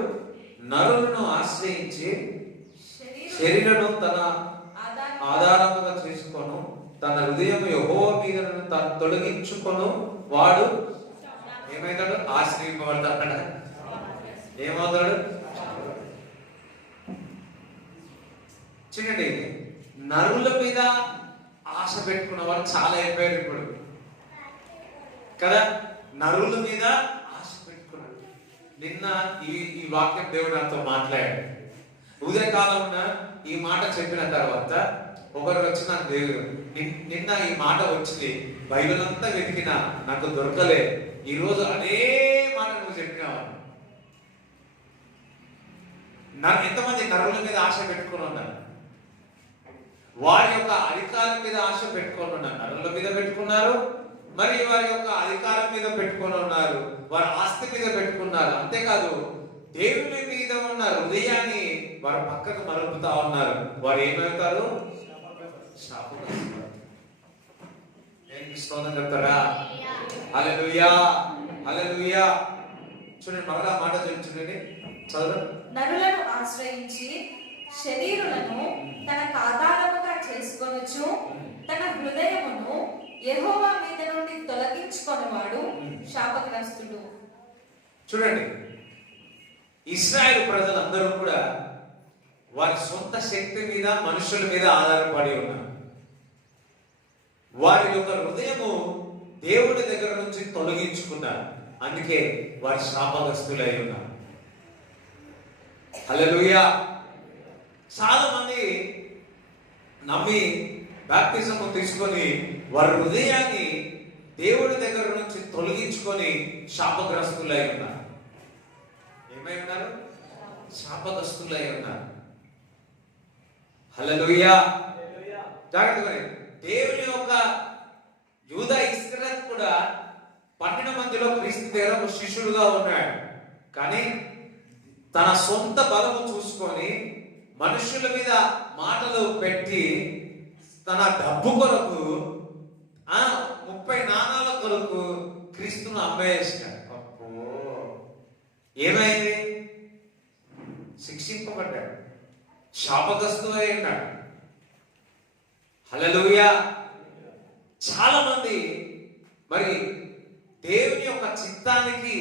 నరులను ఆశ్రయించి శరీరను తన ఆధారముగా చేసుకొను తన హృదయం యెహోవా మీద నుండి తొలగించుకొను వాడు ఏమైతాడు? ఆశ్రయింపబడతాడు. ఏమవుతాడు? చూడండి, నరుల మీద ఆశ పెట్టుకున్న వాడు చాలా అయిపోయారు ఇప్పుడు కదా. నరుల మీద ఆశ పెట్టుకున్నాడు. నిన్న ఈ వాక్యం దేవుడు నాతో మాట్లాడాడు. ఉదయకాలంలో ఈ మాట చెప్పిన తర్వాత ఒకరు వచ్చి నాకు దేవుడు నిన్న ఈ మాట వచ్చింది, బైబిల్ అంతా వెతికినా నాకు దొరకలే, ఈ రోజు అదే మాట నువ్వు చెప్పినావు. ఎంతమంది నరుల మీద ఆశ పెట్టుకుని ఉన్నారు? వారి యొక్క అధికారం మీద ఆశ పెట్టుకొని ఉన్నారు. నరుల మీద పెట్టుకున్నారు, మరి వారి యొక్క అధికారం మీద పెట్టుకొని ఉన్నారు, వారి ఆస్తి మీద పెట్టుకున్నారు. అంతేకాదు దేవుని మీద ఉన్న హృదయాన్ని వారు పక్కకు మలుపుతా ఉన్నారు. వారు ఏమవుతారు? స్తోత్రం చెప్తారా? హల్లెలూయా, హల్లెలూయా. చూడండి, మరలా మాట చూడండి, చదువు. నరులను ఆశ్రయించి శరీరులను తనకు ఆధారముగా చేసుకొనుచు తన హృదయమును యెహోవా మీద నుండి తొలగించుకొనువాడు శాపగ్రస్తుడు. చూడండి, ఇశ్రాయేలు ప్రజలందరూ కూడా వారి సొంత శక్తి మీద, మనుషుల మీద ఆధారపడి ఉన్నారు. వారి యొక్క హృదయము దేవుని దగ్గర నుంచి తొలగించుకున్నారు. అందుకే వారి శాపగ్రస్తులై ఉన్నారు. హల్లెలూయా. చాలా మంది నమ్మి బాప్తిజం తీసుకొని వారి హృదయాన్ని దేవుడి దగ్గర నుంచి తొలగించుకొని శాపగ్రస్తులై ఉన్నారు. ఏమై ఉన్నారు? శాపగ్రస్తులై ఉన్నారు. హల్లెలూయా. జాగ్రత్తగా, దేవుని యొక్క యూదా ఇస్కరియోతు కూడా పట్టణ మధ్యలో క్రీస్తు దగ్గర ఒక శిష్యుడుగా ఉన్నాడు. కానీ తన సొంత బలము చూసుకొని మనుషుల మీద మాటలు పెట్టి తన డబ్బు కొరకు 30 నాణాల కొరకు క్రీస్తును అమ్మేసినాడు. అప్పో, ఏమైంది? శిక్షింపబడ్డాడు, శాపగ్రస్తు అయినాడు. హల్లెలూయా. చాలా మంది మరి దేవుని యొక్క చిత్తానికి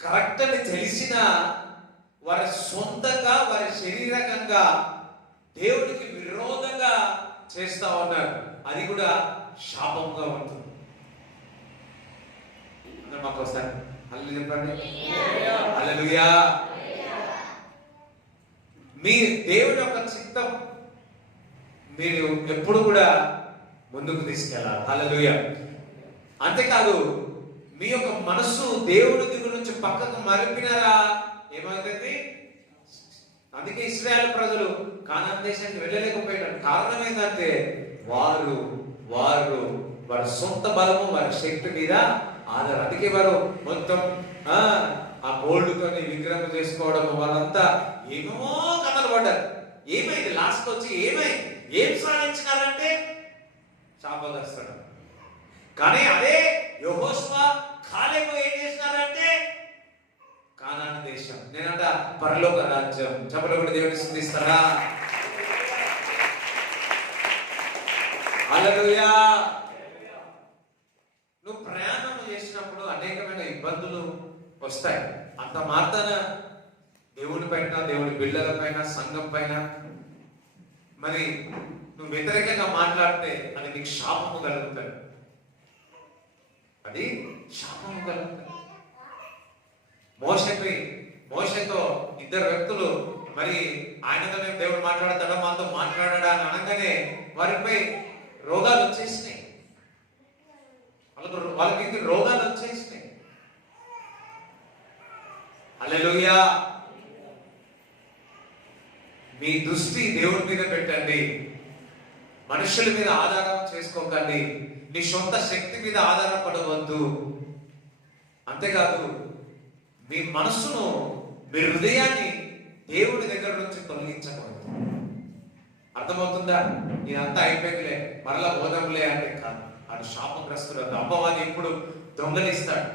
కరెక్ట్ అని తెలిసిన వారి సొంతంగా వారి శరీరకంగా దేవునికి విరోధంగా చేస్తా ఉన్నారు. అది కూడా శాపంగా ఉంటుంది. అందరూ మాకు వస్తారు. హల్లెలూయా చెప్పండి. హల్లెలూయా. మీ దేవుని యొక్క చిత్తం మీరు ఎప్పుడు కూడా ముందుకు తీసుకెళ్ళాలి. హల్లెలూయా. అంతేకాదు, మీ యొక్క మనస్సు దేవుడి దగ్గర నుంచి పక్కకు మరిపినారా ఏమవుతుంది? అందుకే ఇశ్రాయేలు ప్రజలు కానాను దేశానికి వెళ్ళలేకపోయినారు. కారణం ఏంటంటే వారి సొంత బలము, వారి శక్తి మీద ఆధారం. అందుకే వారు మొత్తం ఆ గోల్డ్ తోని విగ్రహం చేసుకోవడం, వాళ్ళంతా ఏమో కథలు పడ్డారు. ఏమైంది? లాస్ట్ వచ్చి ఏం సాధించినారంటే శాపగ్రస్తుడు. కానీ అదే యెహోషువ కాలేబు ఏం చేసినారంటే కానాను దేశం, నేనంట పరలోక రాజ్యం. చెప్పలు కూడా దేవుని స్తుతిస్తారా? హల్లెలూయా. నువ్వు ప్రయాణం చేసినప్పుడు అనేకమైన ఇబ్బందులు వస్తాయి. అంత మాత్రాన దేవుని పైన, దేవుని బిడ్డల పైన, సంఘం పైన మరి నువ్వు వ్యతిరేకంగా మాట్లాడితే అది నీకు శాపము కలుగుతుంది. అది శాపము కలుగుతుంది. మోషేతో ఇద్దరు వ్యక్తులు మరి ఆయనతోనే దేవుడు మాట్లాడతాడా, మాతో మాట్లాడాడా అని అనగానే వారిపై రోగాలు వచ్చేసినాయి. వాళ్ళకి రోగాలు వచ్చేసినాయి. హల్లెలూయా. మీ దృష్టి దేవుని మీద పెట్టండి. మనుషుల మీద ఆధారం చేసుకోకండి. నీ సొంత శక్తి మీద ఆధారపడవద్దు. అంతేకాదు, మీ మనస్సును, మీ హృదయాన్ని దేవుడి దగ్గర నుంచి తొలగించకూడదు. అర్థమవుతుందా? ఇదంతా అయిపోయిందిలే, మరలా బోధంలే అంటే కాదు. అటు శాపగ్రస్తుడు. అపవాది ఎప్పుడు దొంగలిస్తాడు.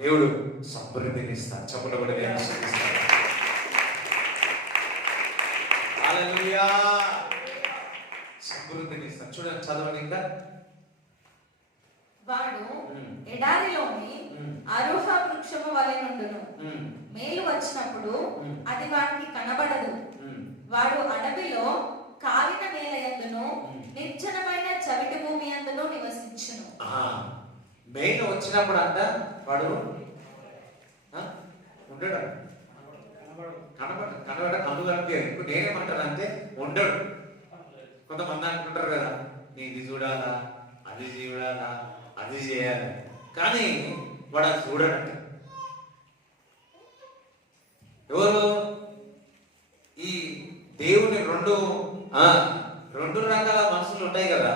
దేవుడు సమృద్ధిని ఇస్తాడు. చెప్పులు కూడా ఇస్తాడు. హల్లెలూయా. సమృద్ధిని ఇస్తాడు. చూడండి, చదవండి ఇంకా. వాడు ఎడారిలోని అరుహ వృక్షము వలె నుండును. మేలు వచ్చినప్పుడు అది వాడికి కనబడదు. వాడు అడవిలో కాలిన నేల యందును నిర్జనమైన చవిటి భూమి యందును నివసించును. మేలు వచ్చినప్పుడు అంట వాడు ఉండడు, కనబడ కళ్ళు కనిపించారు. ఇప్పుడు నేనేమంటానంటే ఉండడు. కొంతమంది అనుకుంటారు కదా, నేను ఇది చూడాలా, అది చూడాలా, అది చేయాలి, కానీ వాడు అది చూడడంట. ఎవరు? ఈ దేవుని రెండు రకాల మనుషులు ఉంటాయి కదా,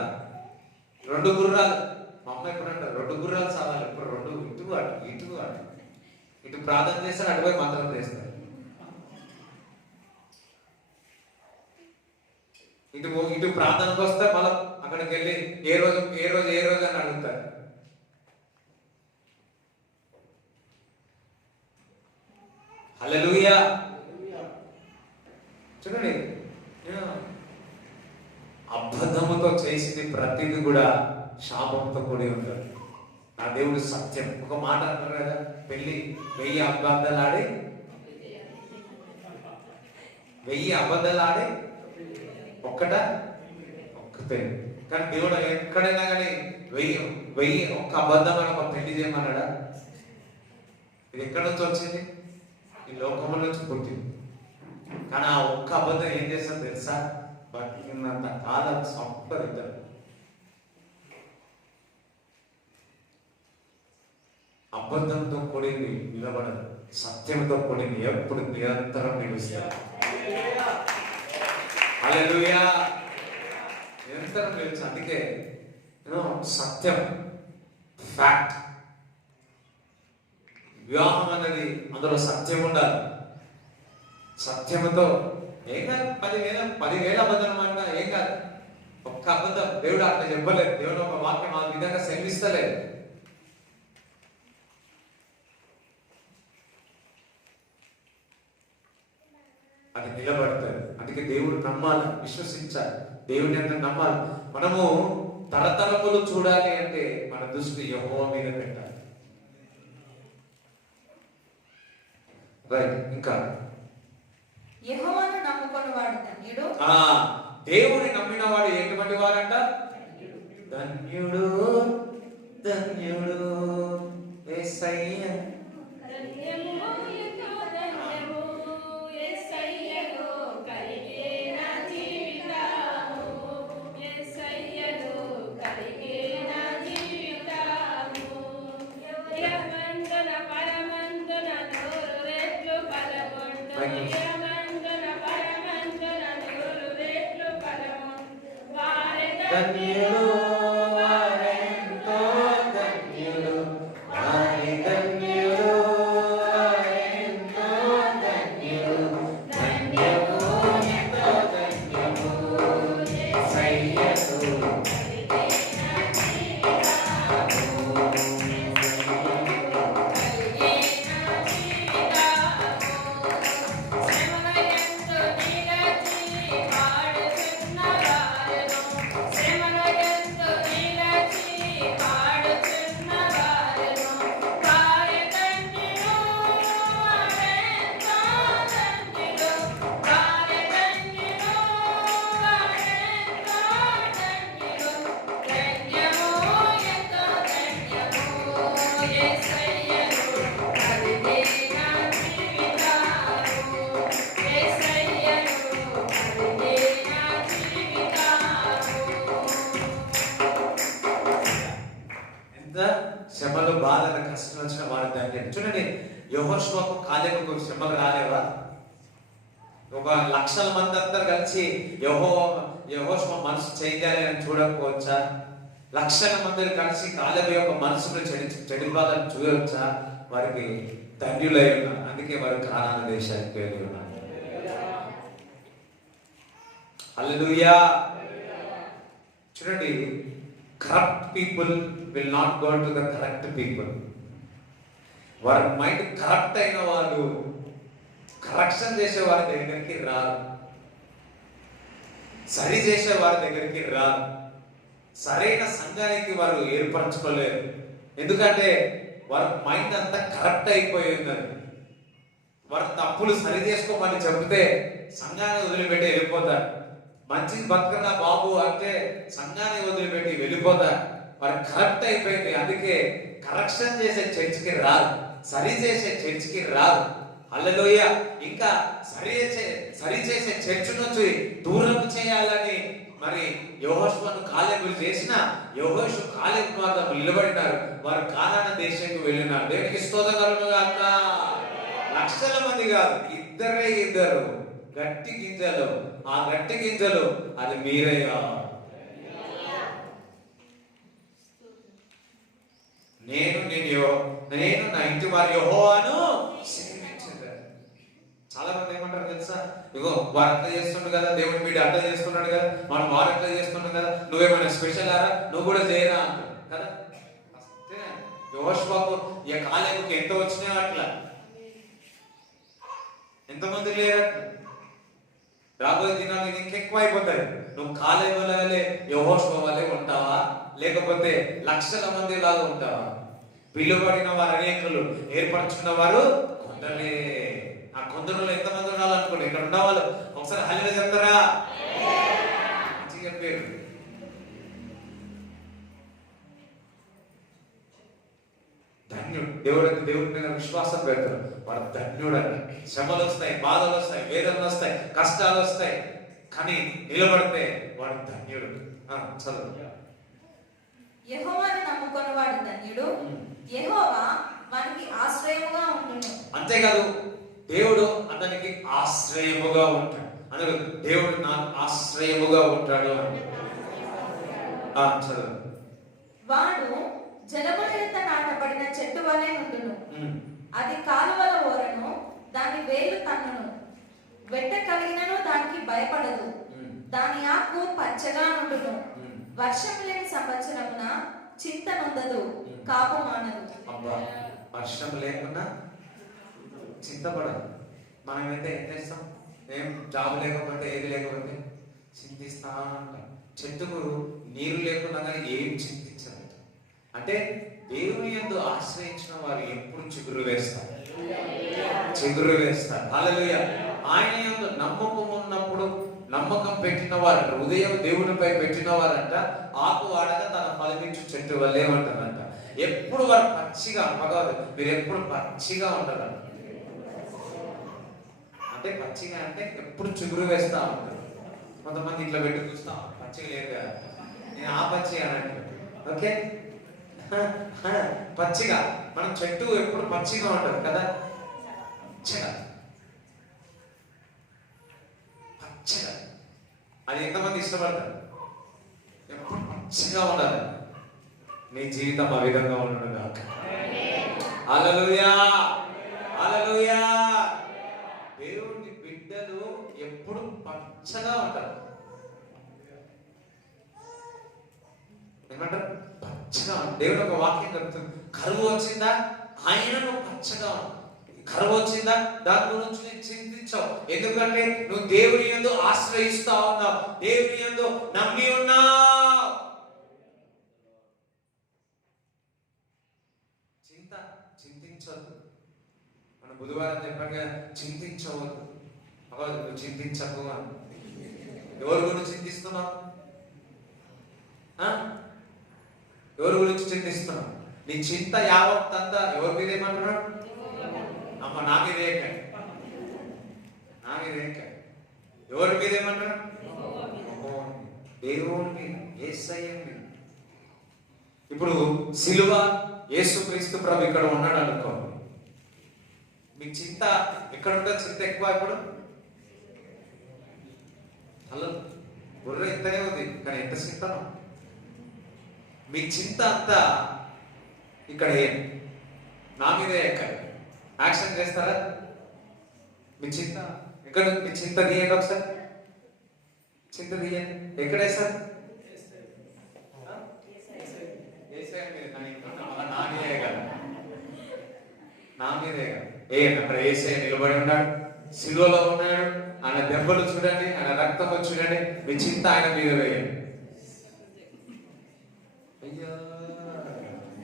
రెండు గుర్రాలు. మా అమ్మ ఎప్పుడు అంటారు, రెండు గుర్రాలు చావాలి. ఇప్పుడు రెండు ఇటు ఇటు ప్రార్థన చేస్తారు, అటుపై మంత్రం చేస్తారు. ఇటు ప్రార్థనకు వస్తే మళ్ళీ అక్కడికి వెళ్ళి ఏ రోజు అని అడుగుతారు. హల్లెలూయా. చూడండి, అబద్ధముతో చేసింది ప్రతిదీ కూడా శాపంతో కూడి ఉంటాడు. నా దేవుడు సత్యం. ఒక మాట అంటారు కదా, పెళ్లి 1000 అబద్ధాలు ఆడి ఒక్కతే. కానీ దేవుడు ఎక్కడైనా కానీ 1000 ఒక్క అబద్ధం అని ఒక పెళ్లి చేయమన్నాడా? ఇది ఎక్కడి నుంచి వచ్చింది? ఈ లోకంలో నుంచి పుట్టింది. కానీ ఆ ఒక్క అబద్ధం ఏం చేస్తాను తెలుసా? బతికినంత కాలం సంపదిద్దారు. అబద్ధంతో కూడింది నిలబడదు, సత్యంతో కూడింది ఎప్పుడు నిరంతరం నిలుస్తారు. హల్లెలూయా. నిరంతరం నిలుచు. అందుకే సత్యం, ఫ్యాక్ట్. వివాహం అనేది అందులో సత్యం ఉండాలి. సత్యముతో ఏం కాదు, 10,000 అబద్ధం అన్నా ఏం కాదు. ఒక్క అబద్ధం దేవుడు అట్లా చెప్పలేదు. దేవుడు ఒక వాక్యం ఆ విధంగా సెలవిస్తలేదు. అది నిలబడతారు. అందుకే దేవుడు నమ్మాలి, విశ్వసించాలి, దేవుని ఎంత నమ్మాలి. మనము తరతరములు చూడాలి అంటే మన దృష్టి యెహోవా మీద పెట్టాలి. రైట్. ఇంకా యెహోవాను నమ్ముకొనువాడు ధన్యుడు. దేవుని నమ్మిన వాడు ఎటువంటి వారంట? ధన్యుడు, ధన్యుడు యేసయ్య. ధన్యుడు వారెంతో ధన్యుడు, వారి ధన్యుడు వారెంతో ధన్యుడు, ధన్యము ఎంతో ధన్యము యేసయ్యకు. శ్రమలు, బాధలు, కష్టం వచ్చిన వాడు ధన్యుడు. చూడండి, యెహోషువకు కాలేబుకు శ్రమలు రాలేవా? ఒక 1,00,000 మంది అందరు కలిసి యెహోషువ మనసు చేయాలి అని చూడకపోవచ్చా? 1,00,000 మంది కలిసి కాలేబు యొక్క మనసును చెడిపోవాలని చూడవచ్చా? వారికి ధన్యులై ఉన్నారు. అందుకే వారు కానాను దేశానికి వెళ్ళి ఉన్నారు. హల్లెలూయా. చూడండి, corrupt people will not go to the correct people. వారి మైండ్ కరప్ట్ అయిన వాళ్ళు కరెక్షన్ చేసే వారి దగ్గరికి రారు, సరి చేసే వారి దగ్గరికి రారు, సరైన సంఘానికి వారు ఏర్పరచుకోలేరు. ఎందుకంటే వారి మైండ్ అంతా కరెక్ట్ అయిపోయి ఉందని. వారి తప్పులు సరి చేసుకోమని చెబితే సంఘాన్ని వదిలిపెట్టి వెళ్ళిపోతారు. మంచి బతుకన్నా బాబు అంటే సంఘాన్ని వదిలిపెట్టి వెళ్ళిపోతారు. వారు కరెక్ట్ అయిపోయింది. అందుకే కరెక్షన్ చేసే చర్చికి రారు, సరి చేసే చర్చికి రారు. హల్లెలూయా. ఇంకా సరి చేసే చర్చ్ నుంచి దూరం చేయాలని మరి యెహోషువను కాలేబు చేసిన యెహోషువ కాలేబు మాత్రం నిలబడినారు. వారు కానాను దేశానికి వెళ్ళినారు. దేవునికి స్తోత్రం కలుగును గాక. 1,00,000 మంది కాదు, ఇద్దరు గట్టి గింజలు. ఆ గట్టి గింజలు అది మీరయ్యా. నేను నా ఇంటి వారి యెహోవాను సేవించేదా. చాలా మంది ఏమంటారు తెలుసా? ఇగో వారు అట్లా చేస్తుండు కదా, దేవుడి మీద అట్లా చేస్తున్నాడు కదా, మనం వారు అట్లా చేస్తున్నాడు కదా, నువ్వేమైనా స్పెషల్ ఆరా, నువ్వు కూడా చేయరా అంటారు కదా. యెహోషువకు ఈ కాలేబుకి ఎంత వచ్చినాయో అట్లా ఎంతమంది లేరు. రాబోయే దినాలు ఇంకెక్కువ అయిపోతాయి. నువ్వు కాలేబు వలె యెహోషువ వలె ఉంటావా, లేకపోతే 1,00,000 మంది లాగా ఉంటావా? పిలువబడిన వారు అనేకులు, ఏర్పరచుకున్న వారు కొందరే. ఆ కొందరులో ఎంతమంది ఉండాలనుకోండి. ఇక్కడ ఉన్న వాళ్ళు ఒకసారి హల్లెలూయా చెప్తారా? మంచిగా చెప్పారు. ధన్యుడు. దేవుడి మీద విశ్వాసం పెడతారు వాడు ధన్యుడని. శ్రమలు వస్తాయి, బాధలు వస్తాయి, వేదనలు వస్తాయి, కష్టాలు వస్తాయి, కానీ నిలబడితే వాడు ధన్యుడు. చదువు. యెహోవాను నమ్ముకొనువాడు ధన్యుడు, యెహోవా వానికి ఆశ్రయముగా ఉండును. అంతేకాదు, దేవుడు అతనికి ఆశ్రయముగా ఉంటాడు. అందులో దేవుడు నాకు ఆశ్రయముగా ఉంటాడు అని. చదువు. వాడు జలముల ఎత్త నాటబడిన చెట్టు వలె ఉండును, అది కాలువల ఓరను, దాని వేలు తన్నును, వెంట కలిగినను దానికి భయపడదు. దాని ఆకు పచ్చగా నుండును. వర్షం లేని సంవత్సరమున చింత నొందదు, కాపు మానదు. అబ్బా, వర్షం లేకున్నా చింతపడదు. మనమైతే ఏం చేస్తాం? ఏం జాబ్ లేకపోతే ఏది లేకపోతే చింతిస్తా ఉంటాం. చెట్టుకు నీరు లేకున్నా కానీ ఏం చింతించదు. అంటే దేవుని యందు ఆశ్రయించిన వారు ఎప్పుడు చిగురు వేస్తారు, చిగురు వేస్తారు. హల్లెలూయా. ఆయన యందు నమ్మకం ఉన్నప్పుడు, నమ్మకం పెట్టిన వారు, హృదయం దేవునిపై పెట్టిన వారంట ఆకు వాడగా తన ఫలమిచ్చు చెట్టు వల్లే ఉంటారంట. ఎప్పుడు వారు పచ్చిగా మగవారు, మీరు ఎప్పుడు పచ్చిగా ఉంటారంట. అంటే పచ్చిగా అంటే ఎప్పుడు చిగురు వేస్తా ఉంటారు. కొంతమంది ఇట్లా పెట్టి చూస్తాం, పచ్చిగా లేదు కదా, నేను ఆ పచ్చి అనంటే ఓకే. పచ్చిగా మనం చెట్టు ఎప్పుడు పచ్చిగా ఉంటుంది కదా, పచ్చగా పచ్చగా. అది ఎంతమంది ఇష్టపడతారు? ఎప్పుడు పచ్చిగా ఉండాలి. నీ జీవితం ఆ విధంగా ఉండదు కాక. హల్లెలూయా, హల్లెలూయా. దేవుని బిడ్డలు ఎప్పుడు పచ్చగా ఉంటారు. ఏమంటారు? పచ్చగా. దేవుడు ఒక వాక్యం చెప్తుంది, కరువు వచ్చిందా ఆయనను పచ్చగా. కరువు వచ్చిందా దాని గురించి నేను చింతించావు. ఎందుకంటే నువ్వు దేవుని యందు ఆశ్రయిస్తా ఉన్నావు, దేవుని యందు నమ్మి ఉన్నావు. చింతించవద్దు. మన బుధవారం చెప్పాక చింతించవద్దు. అవ్వదు, నువ్వు చింతించకు అని. ఎవరి గురించి చింతిస్తున్నావు? ఎవరి గురించి చింతిస్తున్నావు? నీ చింత యావత్ అంతా ఎవరి మీద ఏమంటున్నాడు? అమ్మ నా మీద ఏక, నా మీద ఏక. ఎవరి మీద ఏమంటున్నాడు? దేవుని మీద, యేసయ్య మీద. ఇప్పుడు సిలువ, యేసుక్రీస్తు ప్రభు ఇక్కడ ఉన్నాడు అనుకో, మీ చింత ఎక్కడ ఉంటుంది? చింత ఎక్కువ ఇప్పుడు. హలో, బుర్ర ఇంతనే ఉంది కానీ ఎంత చింతనం. మీ చింత అంతా ఇక్కడ ఏం నా మీదే ఎక్కడ యాక్షన్ చేస్తారా? మీ చింత ఎక్కడ? మీ చింత తీయండి ఒకసారి, చింత తీయండి. ఎక్కడ వేస్తారు? నా మీదే కదా, నా మీదే కదా. అక్కడ ఏసై నిలబడి ఉన్నాడు, సిలువలో ఉన్నాడు. ఆయన దెబ్బలు చూడండి, ఆయన రక్తం చూడండి. మీ చింత ఆయన మీద వేయండి. అయ్యో,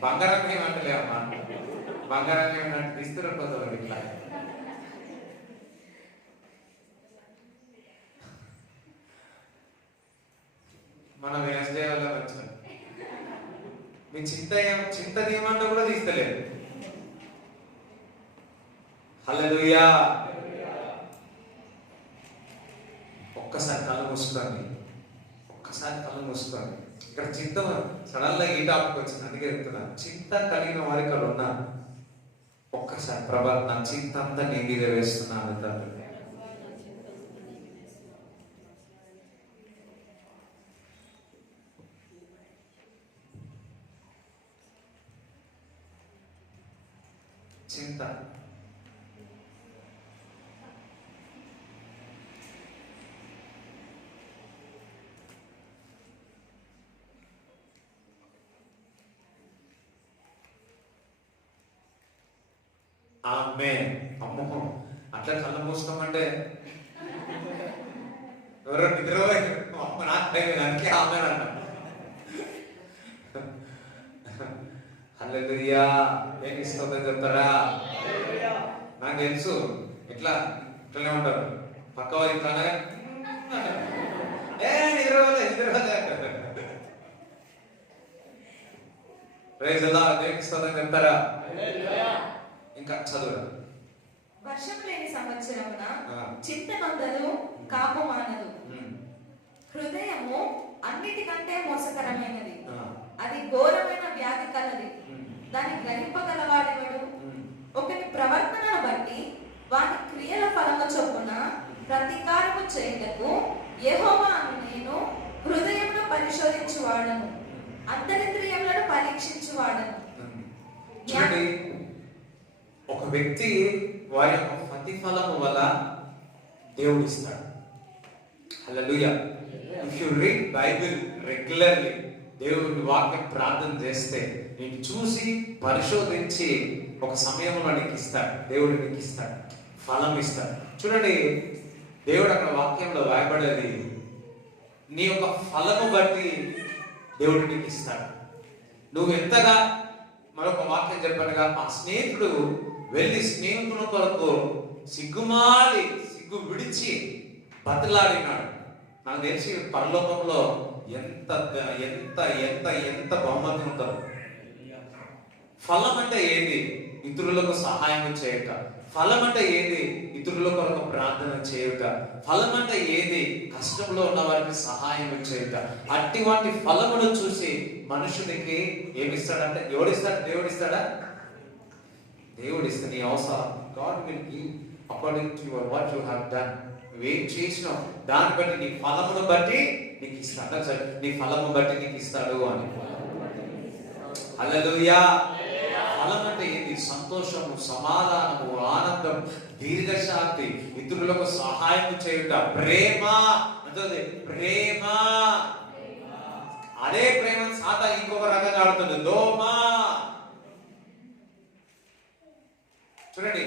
బంగారం ఏమంటలే అమ్మా, బంగారం ఏమంటే ఇస్తున్నట్టు ఇట్లా. మన వెనస్డే వల్ల వచ్చిన మీ చింత తీయమంటే కూడా తీస్తలేదు. హల్లెలూయా. ఒక్కసారి కళ్ళు మూసుకోండి, ఒక్కసారి కళ్ళు మూసుకోండి. ఇక్కడ చింత సడన్ గా ఈ టాపిక్ వచ్చింది, అందుకే చెప్తున్నా. చింత కలిగిన వారికి అక్కడ ఉన్నా ఒక్కసారి ప్రభా నా చింత అంతా నీ మీద వేస్తున్నాను అంటారు. చింత ఆమేన్. అమ్మో, అట్లా కళ్ళు మూసుకోమంటే ఎవరో నిద్రపోయి అమ్మ నాకు అందుకే ఆమేన్ అన్న. హల్లెలూయా. ఏం ఇస్తుందో చెప్తారా? నాకు తెలుసు ఇట్లానే ఉంటారు. పక్క వారి ఇట్లా నిద్రపోలే ప్రైజ్ ఎలా ఇస్తుందని చెప్తారా? ఇంకా చదువు. వర్షం లేని సంవత్సరమున చింత నొందదు, కాపు మానదు. హృదయము అన్నిటికంటే మోసకరమైనది, అది ఘోరమైన వ్యాధి కలది. దాన్ని గ్రహింపగలవాడెవడు? ఒకని ప్రవర్తనను బట్టి వాని క్రియల ఫలము చొప్పున ప్రతీకారము చేయుటకు యెహోవా అను నేను హృదయమును పరిశోధించువాడను, అంతరింద్రియములను పరీక్షించువాడను. ఒక వ్యక్తి వారి యొక్క ప్రతిఫలము వల్ల దేవుడు ఇస్తాడు. Hallelujah. If you read Bible regularly, దేవుడి వాక్యం ప్రార్థన చేస్తే, నేను చూసి పరిశోధించి ఒక సమయంలో నీకు ఇస్తాడు. దేవుడు నీకు ఇస్తాడు, ఫలం ఇస్తాడు. చూడండి, దేవుడు అక్కడ వాక్యంలో రాయబడేది, నీ యొక్క ఫలము బట్టి దేవుడు నీకు ఇస్తాడు. నువ్వు ఎంతగా, మరొక వాక్యం చెప్పనగా, ఆ స్నేహితుడు వెళ్ళి స్నేహితుల కొరకు సిగ్గు విడిచి బతలాడినాడు. నాకు తెలిసి పరలోకంలో ఎంత ఎంత ఎంత ఎంత బహుమతి ఉంటారు. ఫలం అంటే ఏది? ఇతరులకు సహాయం చేయక. ఫలం అంటే ఏది? ఇతరుల కొరకు ప్రార్థన చేయుట. ఫలం అంటే ఏది? కష్టంలో ఉన్న వారికి సహాయం చేయుట. అటువంటి ఫలమును చూసి మనుషునికి ఏమిస్తాడంటే, ఎవడిస్తాడు? దేవుడిస్తాడా? దేవుడిస్తే నీ అవసరం. God will give according to your what you have done. నువ్వేం చేసినావు దాన్ని బట్టి, నీ ఫలమును బట్టి నీకు ఇస్తాడు. నీ ఫలము బట్టి నీకు ఇస్తాడు అని. హల్లెలూయా. ఫలం అంటే ఏంటి? సంతోషము, సమాధానము, ఆనందం, దీర్ఘశాంతి, ఇతరులకు సహాయం చేయుట, ప్రేమ. అంటే ప్రేమ. అదే ప్రేమ సాతాను ఇంకొక రకంగా ఆడుతుంది, దోమ. చూడండి,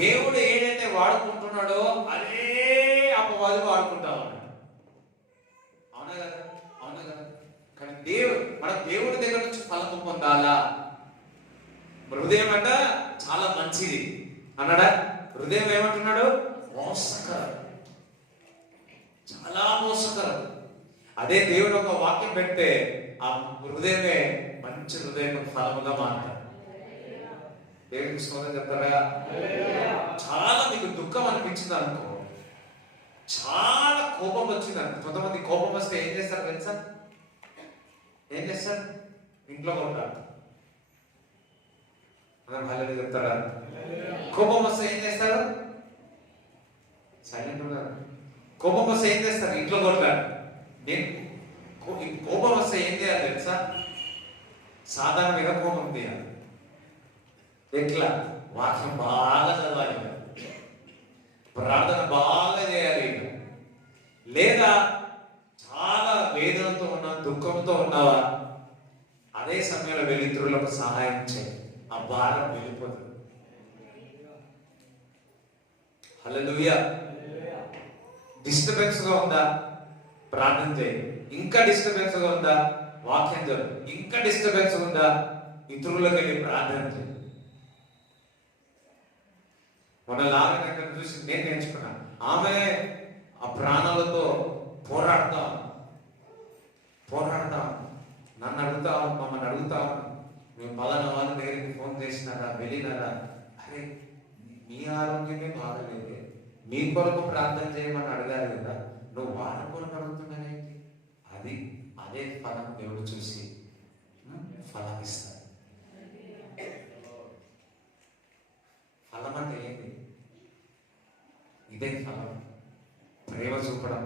దేవుడు ఏదైతే వాడుకుంటున్నాడో అదే అపవాది వాడుకుంటా ఉన్నాడు. అవునా కదా? అవునా కదా? కానీ మన దేవుడి దగ్గర నుంచి ఫలము పొందాలా? హృదయం అంట చాలా మంచిది అన్నాడా? హృదయం ఏమంటున్నాడు? మోసకరం, చాలా మోసకరం. అదే దేవుడు ఒక వాక్యం పెడితే ఆ హృదయమే మంచి హృదయం ఫలముగా మారుతాడు. దేవుడికి స్తోత్రం చెప్తారా? చాలా మీకు దుఃఖం అనిపించింది అనుకో, చాలా కోపం వచ్చింది అనుకో. కొంతమంది కోపం వస్తే ఏం చేస్తారు తెలుసా? ఏం చేస్తారు? ఇంట్లో ఉంటారు. భార్యలు చెప్తారా? కోపం వస్తే ఏం చేస్తారు? సైలెంట్ ఉన్నారు. కోపం వస్తే ఏం చేస్తారు? ఇంట్లో కొడతారు. నేను కోపం వస్తే ఏం చేయాలి తెలుసా? సాధారణంగా కోపం తీయాలి. ఎట్లా? వాక్యం బాగా చదవాలి, ప్రార్థన బాగా చేయాలి. లేదా చాలా వేదనతో ఉన్నా, దుఃఖంతో ఉన్నావా, అదే సమయంలో వెళ్ళి ఇతరులకు సహాయం చేయి. ఆ భారం వెళ్ళిపోతుంది. హల్లెలూయా. డిస్టర్బెన్స్ గా ఉందా? ప్రార్థన చేయి. ఇంకా డిస్టర్బెన్స్ గా ఉందా? వాక్యం చదువు. ఇంకా డిస్టర్బెన్స్ ఉందా? ఇతరులకు వెళ్ళి ప్రార్థన చేయి. మన లాగా చూసి నేను నేర్చుకున్నాను. ఆమె ఆ ప్రాణాలతో పోరాడతాం, నన్ను అడుగుతాం, మమ్మల్ని అడుగుతాం, మేము పలానా వాళ్ళ దగ్గరికి ఫోన్ చేసినారా, వెళ్ళినారా? అరే, మీ ఆరోగ్యమే బాగలేదు, మీ కొరకు ప్రార్థన చేయమని అడగాలి కదా, నువ్వు వాళ్ళ కొరకు అడుగుతున్నానేంటి? అదే ఫలం దేవుడు చూసి ఫలం ఇస్తాడు. ఫలం అంటే ఏంటి? ఇదే ఫలం. ప్రేమ చూపడం,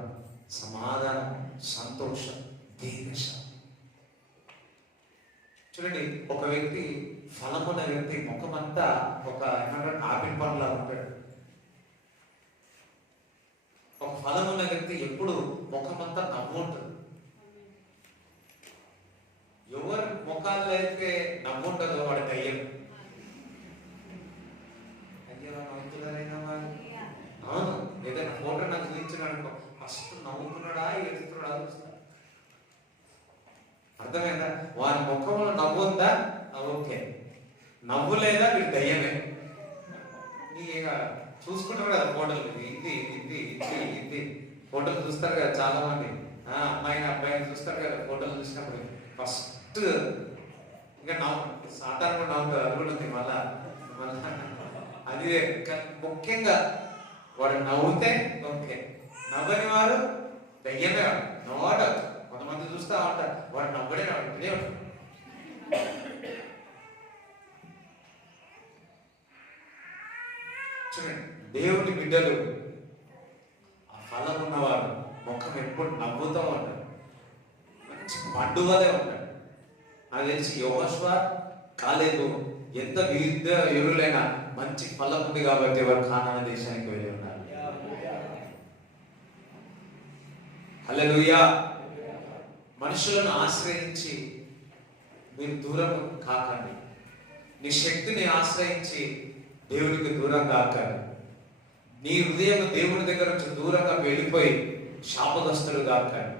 సమాధానం, సంతోషం, దీర్ఘశాంతి. చూడండి, ఒక వ్యక్తి, ఫలమున్న వ్యక్తి ముఖమంతా ఒక ఏమంటారు, ఆపిల్ పండులా ఉంటాడు. ఒక ఫలమున్న వ్యక్తి ఎప్పుడు ముఖమంతా నవ్వు ఉంటుంది. ఎవరి ముఖాల్లో అయితే నవ్వు ఉంటుందో వాడి దయ్యం. అవును, ఏదైనా ఫోటో నాకు చూపించాడు అనుకో, ఫస్ట్ నవ్వుతున్నాడా ఏడుస్తున్నాడా చూస్తా. అర్థమైందా? వారి ముఖంలో నవ్వు ఉందా? ఓకే. నవ్వు లేదా? వీడు దయ్యమే. ఇక చూసుకుంటారు కదా ఫోటోలు, ఇది ఫోటోలు చూస్తారు కదా చాలా మంది. అమ్మాయిని అబ్బాయిని చూస్తారు కదా ఫోటోలు చూసినప్పుడు ఫస్ట్ ఇంకా నవ్వు, సాధారణ నవ్వుతారు. అది కూడా ఉంది మళ్ళా అది ముఖ్యంగా వాడు నవ్వుతే ఓకే, నవ్వని వారు దయ్యమే. నవ్వాడు కొంతమంది చూస్తా ఉంటారు, వాడు నవ్వడే నవ్వుతూనే ఉంటాడు. చూడండి, దేవుని బిడ్డలు, ఆ ఫలం ఉన్నవారు ముఖం ఎప్పుడు నవ్వుతూ ఉంటాడు, మంచి పండుగలే ఉంటాడు. నాకు తెలిసి యెహోషువ కాలేబు ఎంత వీరులైనా మంచి ఫలం ఉంది కాబట్టి వారు కానాను దేశానికి వెళ్ళి ఉన్నారు. హల్లెలూయా. మనుషులను ఆశ్రయించి మీరు దూరం కాకండి. నీ శక్తిని ఆశ్రయించి దేవునికి దూరం కాకండి. నీ హృదయం దేవుని దగ్గర నుంచి దూరంగా వెళ్ళిపోయి శాపగ్రస్తులు కాకండి.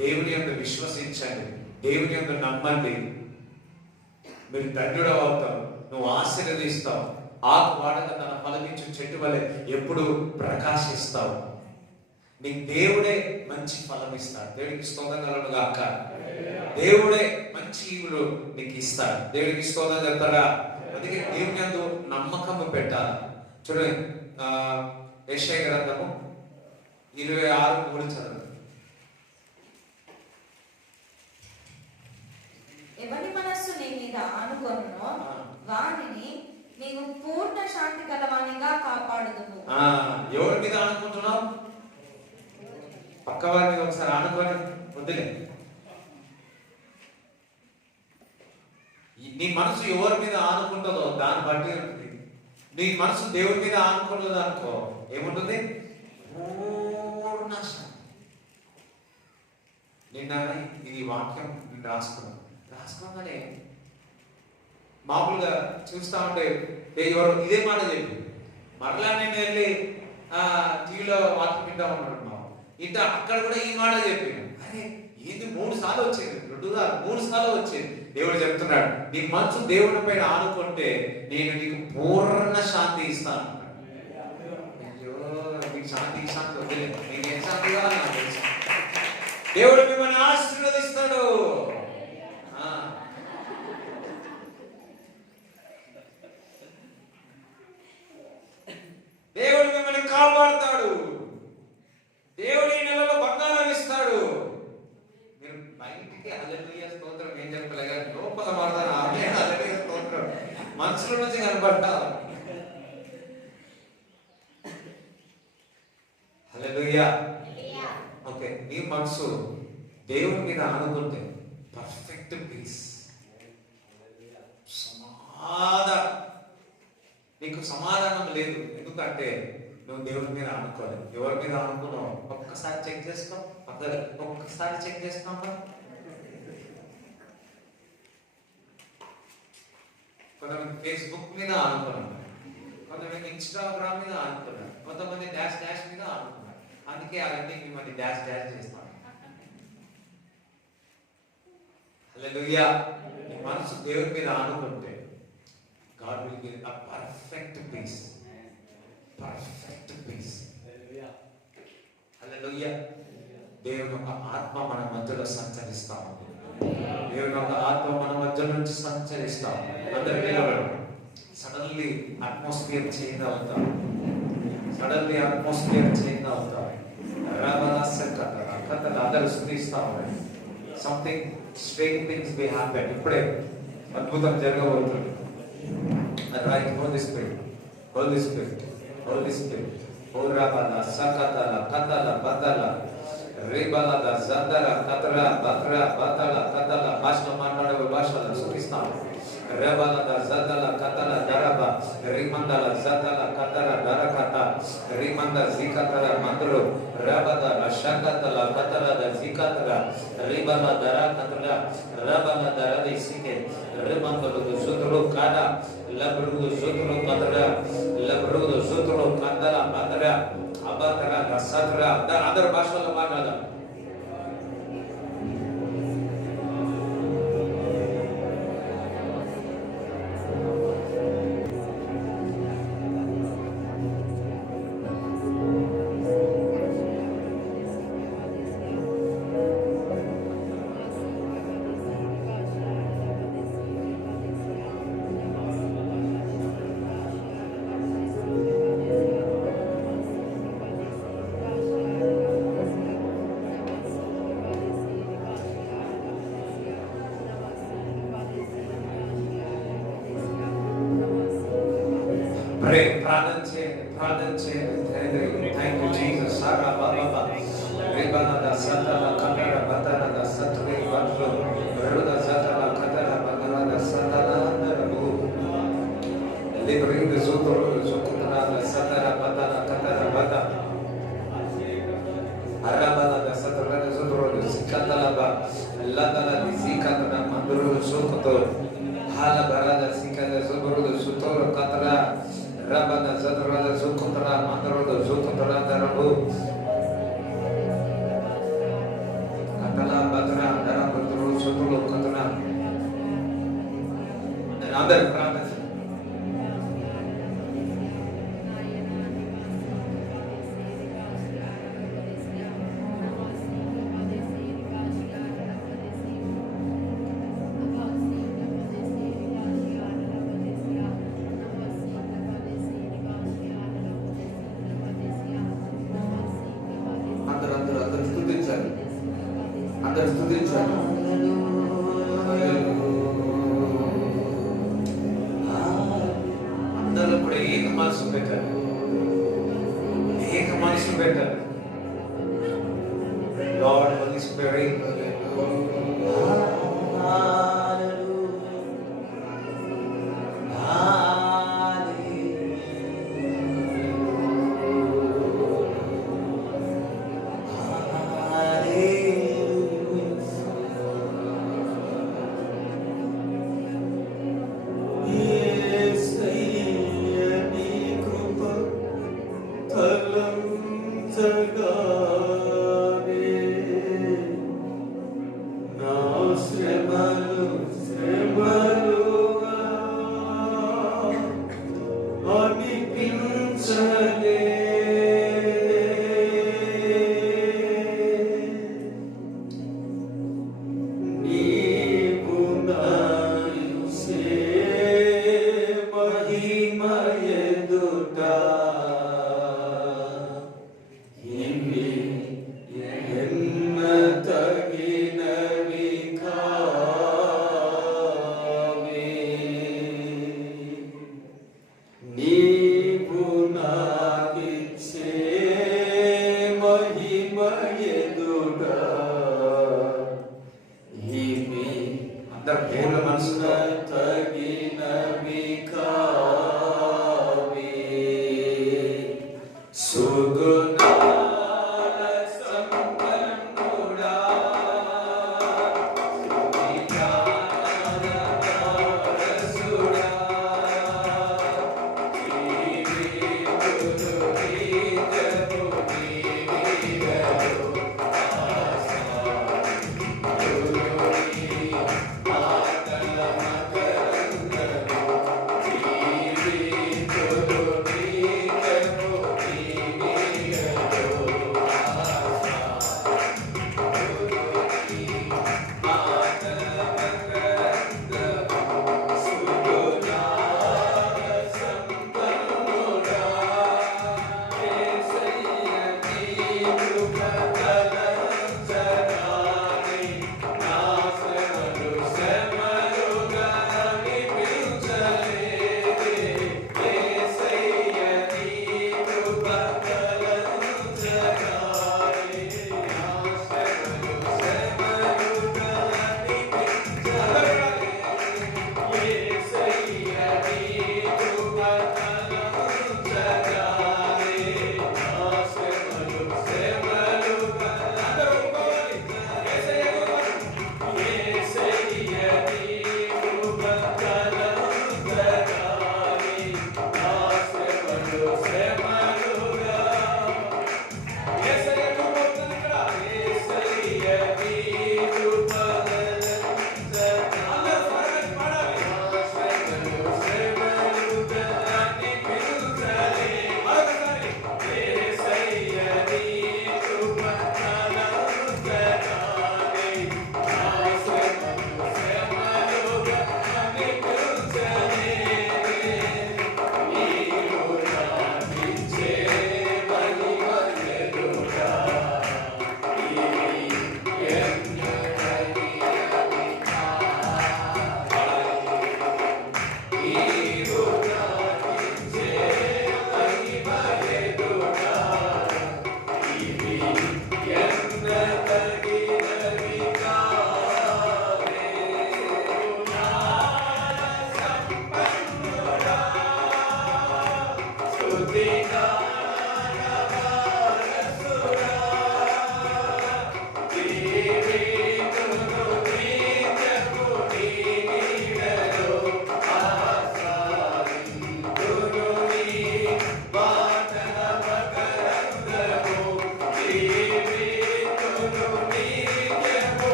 దేవుని యందు విశ్వసించండి, దేవుని యందు నమ్మండి. మీరు ధన్యుడు అవుతావు, నువ్వు ఆశీర్వదిస్తావు. ఆకు వాడక తన ఫలమిచ్చు చెట్టు వలె ఎప్పుడు ప్రకాశిస్తావు. నీకు దేవుడే మంచి ఫలం ఇస్తాడు. దేవుడికి స్తోత్రం కలుగును గాక. దేవుడే మంచి ఈవులు నీకు ఇస్తాడు. దేవుడికి స్తోత్రం చెప్తాడా. అందుకే దేవుని యందు నమ్మకము పెట్టాలి. చూడండి, యెషయా గ్రంథము 26:3 చదవండి. ఎవరి మనస్సు నీ మీద ఆనుకొనునో వానిని నీవు పూర్ణ శాంతి గలవానిగా కాపాడుదువు. ఎవరి మీద ఆనుకుంటున్నావు? పక్క వారి మీద ఒకసారి ఆనుకొని వదిలే. నీ మనసు ఎవరి మీద ఆనుకుంటుందో దాన్ని బట్టి ఉంటుంది. నీ మనసు దేవుడి మీద ఆనుకుంటుంది అనుకో, ఏముంటుంది? పూర్ణ శాంతి. నిన్న ఇది వాక్యం రాసుకోగానే మామూలుగా చూస్తా ఉంటే ఎవరు ఇదే మాట చెప్పి మరలా నేను వెళ్ళి టీవీలో వాక్యం వింటా ఉన్నాడు. ఇట్లా అక్కడ కూడా ఈ మాట చెప్పి, అరే ఇది 3 సార్లు వచ్చింది, 3 సార్లు వచ్చింది. దేవుడు చెప్తున్నాడు, నీ మనసు దేవుని పైన ఆనుకుంటే నేను నీకు పూర్ణ శాంతి ఇస్తాను. అయ్యో, నీకు శాంతి వదిలే, నీకు ఏం శాంతి కావాలి నాకు తెలుసు. దేవుడు మిమ్మల్ని ఆశీర్వదిస్తాడు. దేవుడు మిమ్మల్ని కాపాడుతాడు. దేవుడు ఈ నెలలో బంగారం ఇస్తాడు. మీరు బయటికి హల్లెలూయా స్తోత్రం ఏం చెప్పలే కానీ లోపల మాట్లాడారు ఆమె హల్లెలూయా స్తోత్రం మనసులో నుంచి కనబడ్డా. హల్లెలూయా. ఓకే, నీ మనసు దేవుని మీద ఆనుకుంటే పర్ఫెక్ట్ పీస్, సమాధానం. నీకు సమాధానం లేదు, ఎందుకంటే నువ్వు దేవుడి మీద ఆనుకోలేదు. ఎవరి మీద ఆనుకున్నావు ఒక్కసారి చెక్ చేసుకో. ఒక్కసారి చెక్ చేసుకోమ్మా. కొంతమంది ఫేస్బుక్ మీద ఆనుకున్నాం, కొంతమంది ఇన్స్టాగ్రామ్ మీద ఆనుకున్నారు, కొంతమంది డాష్ డాష్ మీద ఆనుకున్నారు. అందుకే అవన్నీ మిమ్మల్ని డాష్ డాష్ చేస్తాను. హల్లెలూయా. నీ మనసు దేవుడి మీద ఆనుకుంటే God will give a perfect peace. Perfect peace. హల్లెలూయా. దేవుని యొక్క ఆత్మ మన మధ్యలో సంచరిస్తా ఉంది. దేవుని యొక్క ఆత్మ మన మధ్య నుంచి సంచరిస్తా. అందరూ నిలబడండి. సడన్లీ అట్మాస్ఫియర్ చేంజ్ అవుతా. సడన్లీ అట్మాస్ఫియర్ చేంజ్ అవుతా. అందరూ స్తుతిస్తా ఉన్నారు. Something strange things we happen. ఇప్పుడే అద్భుతం జరగబోతుంది. Right, Holy Spirit, Holy Spirit, Holy Spirit. Orabala, Sakatala, Katala, Batala, Ribalada, Zandara, Katara, Batra, Batala, Katala, Bashna Manada, Bashala, Sukistan, Rebalada, Zadala, Katala, Daraba, Rimandala, Zadala, Katara, Darakata, Rimanda, Zikatara, Mandro, Rabada, Shakatala, Katala, Zikatara, Ribala, Darakatala, Rabala, Daradi, Sike, Rimandalo, Zutru, Kada, Labrudo, Zutru, Katara, Labrudo, Zutru, Katara, Batara, Abatara, Satra, the other Bashala Manada. ప్రార్థన చేయండి. Thank you Jesus. సారా బాబా రేబనద సతల కతర బతనద సత్రే వత్రు రుద సతల కతర బతనద సతల అందరము లిబ్రింగ్ జుతురు జుకుతనద సతర బతన కతర బత అరబనద సతర ప్రభు. కథలా బతురా ధర బతురు చదువులు కథనా అందరు ప్రార్థన. అందరూ స్తుతించాలి. అందరూ స్తుతించాలి. అందరూ కూడా ఏక మనసు పెట్టారు. ఏక మనసు పెట్టారు. Lord Holy Spirit, అందరు పూర్ణ మనసుతో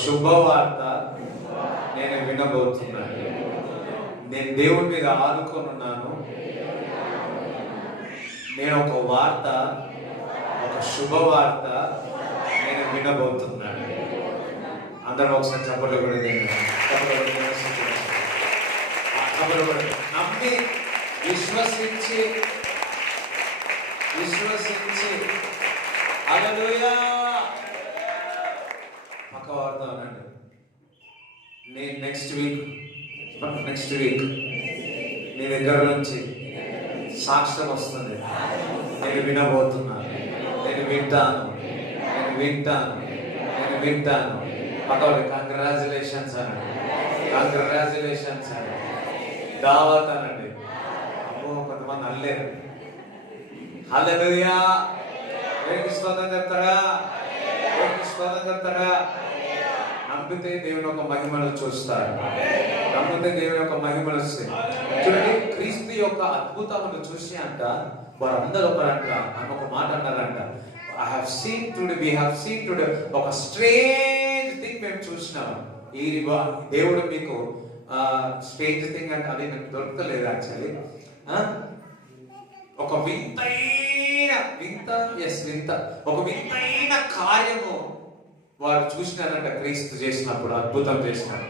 శుభవార్త నేను వినబోతున్నాను. నేను దేవుడి మీద ఆనుకొనున్నాను. నేను ఒక వార్త, ఒక శుభవార్త నేను వినబోతున్నాను. అందరం ఒకసారి చప్పట్లు కొడి నమ్మి విశ్వసించి హల్లెలూయా. పక్క వార్త అనండి. నేను నెక్స్ట్ వీక్ నీ దగ్గర నుంచి సాక్ష్యం వస్తుంది. నేను వినబోతున్నాను. నేను వింటాను. పక్కవాళ్ళు కంగ్రాచులేషన్స్ అనండి. దావత్ అనండి. అమ్మో, కొంతమంది అనలేరు. హల్లెలూయా. దేవునికి స్తోత్రం చెప్తారా? నమ్మితే దేవుని యొక్క మహిమను చూస్తారు. నమ్మితే దేవుని యొక్క మహిమను వస్తాయి. చూడండి, క్రీస్తు యొక్క అద్భుతమును చూసి అంట వారందరూ ఒకరంట ఒక మాట అన్నారంట, we have seen today ఒక స్ట్రేంజ్ థింగ్ మేము చూసినాము. ఈ దేవుడు మీకు స్ట్రేంజ్ థింగ్ అంటే అది నాకు దొరకలేదు యాక్చువల్లీ. ఒక వింతైన కార్యము వారు చూసినారంట. క్రీస్తు చేసినప్పుడు అద్భుతం చేసినారు.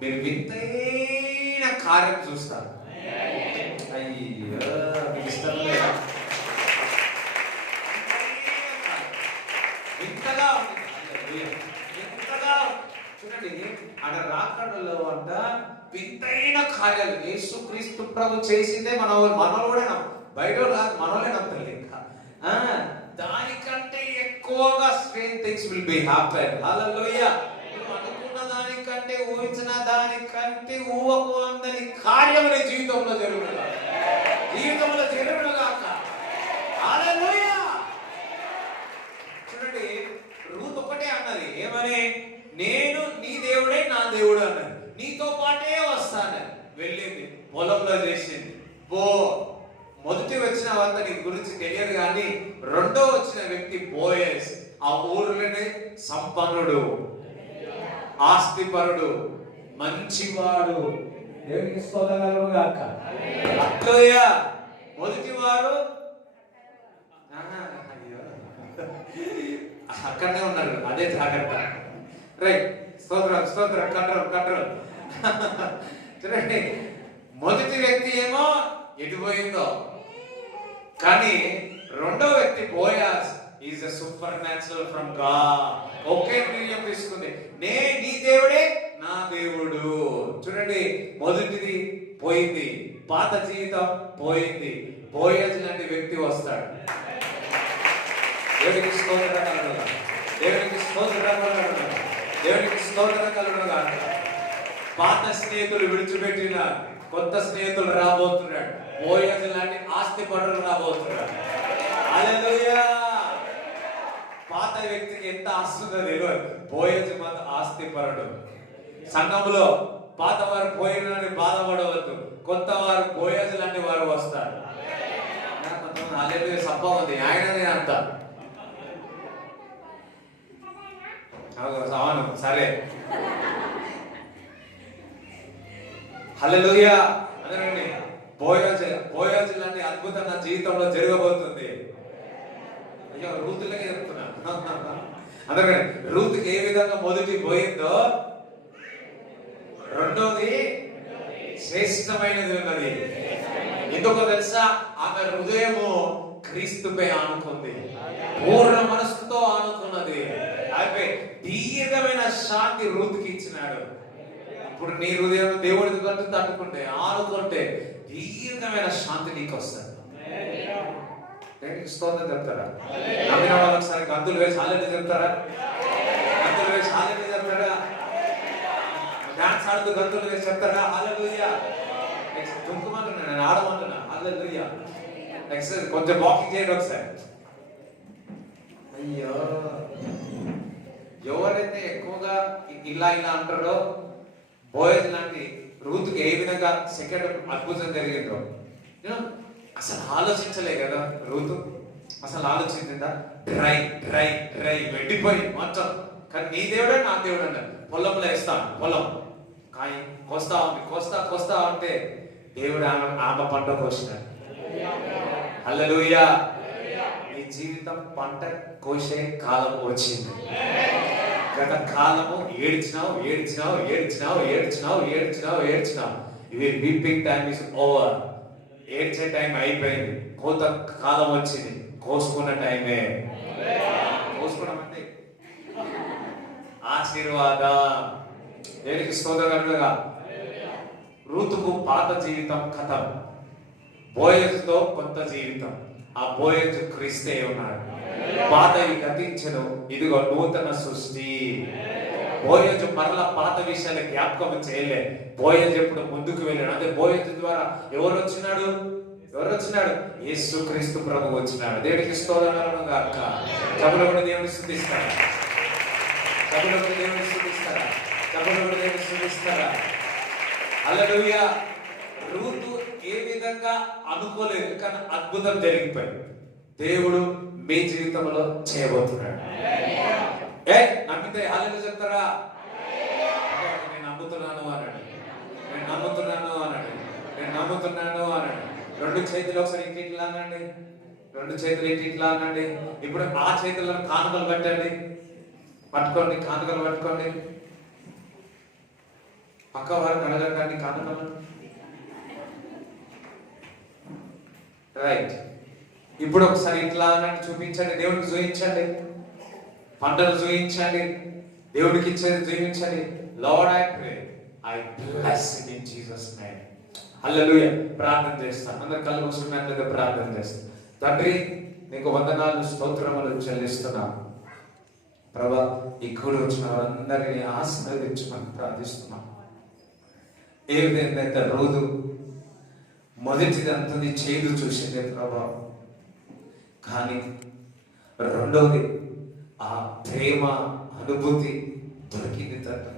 మీరు వింతైన కార్యం చూస్తారు. అయ్యో, మీకు ఇష్టం లేదా? వింతగా చూడండి, అక్కడ రాకడలో అంట వింతైన కార్యాలు యేసు క్రీస్తు ప్రభు చేసిందే మనలో కూడా బయట మనోలే నమ్ముతారు. ఇంకా దానికంటే ఎక్కువగా strange things will be happen. Hallelujah. అనుకున్న దానికంటే, ఊహించిన దానికంటే ఊహకు అందని కార్యము నీ జీవితంలో జరుగునుగాక. హల్లెలూయా. చూడండి, రూత్ ఒకటే అన్నది, ఏమని? నేను నీ దేవుడే నా దేవుడు అన్నది. నీతో పాటే వస్తాను. వెళ్ళింది, పొలంలో చేసింది. మొదటి వచ్చిన వార్త నీ గురించి తెలియదు, కానీ రెండో వచ్చిన వ్యక్తి బోయస్. ఆ ఊరిలోనే సంపన్నుడు, ఆస్తిపరుడు, మంచివాడు. దేవునికి స్తోత్రం గాక. హల్లెలూయా. మొదటి వారు అక్కడనే ఉన్నారు. అదే జాగ్రత్త. రైట్. స్తోత్రం. కంట్రోల్. చూడండి, మొదటి వ్యక్తి ఏమో ఎటు పోయిందో, కానీ రెండో వ్యక్తి Boaz is a supernatural from God. ఒకే నిర్ణయం తీసుకుంది, నీ దేవుడే నా దేవుడు. చూడండి, మొదటిది పోయింది, పాత జీవితం పోయింది. బోయాస్ లాంటి వ్యక్తి వస్తాడు. దేవునికి స్తోత్రం కలుగునుగా. పాత స్నేహితులు విడిచిపెట్టిన కొత్త స్నేహితులు రాబోతున్నాడు. బోయజ్ లాంటి ఆస్తి పరులు రాబోతున్నాడు. హల్లెలూయా. పాత వ్యక్తికి ఎంత ఆస్తి ఉందో తెలియదు. బోయజ్ మాత్రం ఆస్తి పరుడు. సంఘంలో పాత వారు పోయినని బాధపడవద్దు. కొత్త వారు బోయజ్ లాంటి వారు వస్తారు. హల్లెలూయా. సప్ప ఉంది, ఆయననే అంత. అవును, సరే. హల్లెలూయా. అదేనండి, బోయజ్ లాంటి అద్భుతం నా జీవితంలో జరగబోతుంది. అయ్యో, రూతులకే చెప్తున్నా. అందుకని రూతుకి ఏ విధంగా మొదటి పోయిందో, రెండోది శ్రేష్టమైనది ఉన్నది. ఎందుకో తెలుసా? ఆమె హృదయము క్రీస్తుపై ఆనుకుంది, పూర్ణ మనస్సుతో ఆనుకున్నది. అయితే దీర్ఘమైన శాంతి రూతుకి ఇచ్చినాడు. ఇప్పుడు నీ హృదయం దేవుడికి కట్టు తట్టుకుంటే, ఆనుకుంటే దీర్ఘమైన శాంతి నీకు వస్తుంది. స్తోత్రం చెప్తారా? నమ్మిన వాళ్ళు ఒకసారి గంతులు వేసి హాలెలూయా చెప్తారా? డాన్స్ ఆడుతూ గంతులు వేసి చెప్తారా? హల్లెలూయా. నెక్స్ట్ దుంకుమంటున్నా, నేను ఆడమంటున్నా. హల్లెలూయా. నెక్స్ట్ కొంచెం వాకింగ్ చేయండి ఒకసారి. అయ్యో, ఎవరైతే ఎక్కువగా ఇలా అంటారో, బోయజ్ లాంటి రూతుకి ఏ విధంగా సెకండ్ అద్భుతం జరిగిందో అసలు ఆలోచించలే కదా రూతు. అసలు ఆలోచించిందా? డ్రై వెండిపోయి మొత్తం కానీ నీ దేవుడే నా దేవుడు అన్నాడు. పొలంలో వేస్తాను, పొలం కాయ కోస్తా ఉంది, కోస్తా ఉంటే దేవుడు ఆమె పంట కోసినాడు. హల్లెలూయా. నీ జీవితం పంట కోసే కాలం వచ్చింది. గత కాలము ఏడ్చినావు. ఇవి వీపింగ్ టైం ఇస్ ఓవర్. ఏడ్చే టైం అయిపోయింది. కోత కాలం వచ్చింది. కోసుకున్న టైమే. కోసుకోవడం అంటే ఆశీర్వాదం. దేనికి స్తోత్రకరుడుగా. రూతుకు పాత జీవితం కథం, బోయజుతో కొత్త జీవితం. ఆ బోయజు క్రీస్తే ఉన్నాడు. పాతవి గతించను, ఇదిగో నూతన సృష్టి. బోయజు మరలా పాత విషయాలు జ్ఞాపకం చేయలే. బోయజు ఎప్పుడు ముందుకు వెళ్ళాడు. అదే బోయజు ద్వారా ఎవరు వచ్చినాడు? యేసు క్రీస్తు ప్రభు వచ్చినాడు. దేవునికి స్తోత్రం గాక. సభలో కూడా దేవుని స్తుతిస్తారా? హల్లెలూయా. రూతు ఏ విధంగా అనుకోలేదు, కానీ అద్భుతం జరిగిపోయింది. దేవుడు మీ జీవితంలో చేయబోతున్నాడు. నమ్మితే హల్లెలూయా చెప్తారా? నేను నమ్ముతున్నాను అన్నాడు. రెండు చేతులు ఒకసారి ఇట్లా అనండి. రెండు చేతులు ఇట్లా అనండి. ఇప్పుడు ఆ చేతులను కానుకలు పెట్టండి. పట్టుకోండి, కానుకలు పట్టుకోండి. పక్క వారికి అడగండి కానుకలు. రైట్. ఇప్పుడు ఒకసారి ఇట్లా అన్నట్టు చూపించండి. దేవుడికి చూపించండి. పంటను చూపించండి. దేవుడికి ఇచ్చేది చూపించండి. Lord I pray, I bless in Jesus name. Hallelujah. ప్రార్థన చేస్తాను. అందరు కళ్ళు మూసుకున్నట్లుగా ప్రార్థన చేస్తాను. తండ్రి, నీకు వందనాలు, స్తోత్రములు చెల్లిస్తున్నాను. ప్రభా, ఈ కూడి వచ్చిన వారందరినీ ఆశీర్వదించమని ప్రార్థిస్తున్నాం. ఏ విధంగా అయితే రోజు మొదటిది అంతది చేదు చూసిందే ప్రభా, కానీ రెండవది ఆ ప్రేమ అనుభూతి దొరికింది తండ్రి.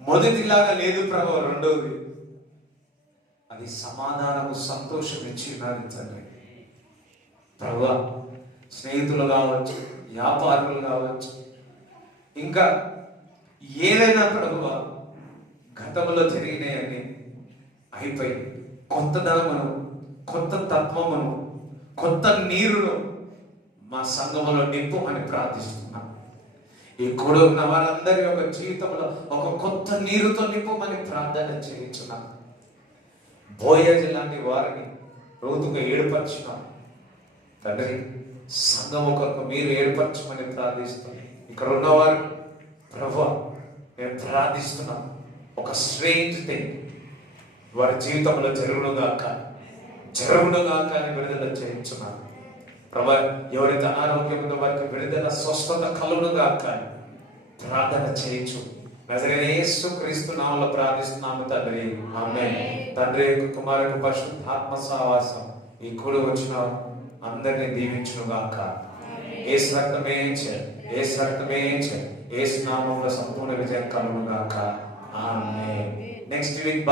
మొదటిలాగా లేదు ప్రభా. రెండవది అది సమాధానము, సంతోషం ఇచ్చి ఉన్నది తండ్రి. ప్రభా, స్నేహితులు కావచ్చు, వ్యాపారులు కావచ్చు, ఇంకా ఏదైనా ప్రభువా గతంలో జరిగినాయని అయిపోయి కొత్త ధనమును, కొత్త తత్వమును, కొత్త నీరును మా సంఘములో నింపు అని ప్రార్థిస్తున్నాం. ఈ కూడా ఉన్న వారందరి యొక్క జీవితంలో ఒక కొత్త నీరుతో నింపమని ప్రార్థన చేయించున్నాం. బోయజు లాంటి వారిని రోజుగా ఏర్పరచున్నాం తండ్రి. సంఘం కొరకు మీరు ఏర్పరచమని ప్రార్థిస్తున్నాం. ఇక్కడ ఉన్నవారు ప్రభువా, మేము ప్రార్థిస్తున్నాం. ఒక స్ట్రేంజ్ థింగ్ వారి జీవితంలో జరుగునుగాక అని విడుదల చేయించున్నాను ప్రభా. ఎవరైతే అనారోగ్యం ఉందో వారికి విడుదల, స్వస్థత కలుగునుగాక ప్రార్థన చేయించు. నజరేయుడైన యేసు క్రీస్తు నామములో ప్రార్థిస్తున్నాము తండ్రి, ఆమేన్. తండ్రి యొక్క కుమారుని పరిశుద్ధాత్మ సహవాసం ఈ కూడి వచ్చిన అందరినీ దీవించునుగాక. యేసు రక్తమే యేసు నామములో సంపూర్ణ విజయం కలుగునుగాక. ఆమేన్. Next week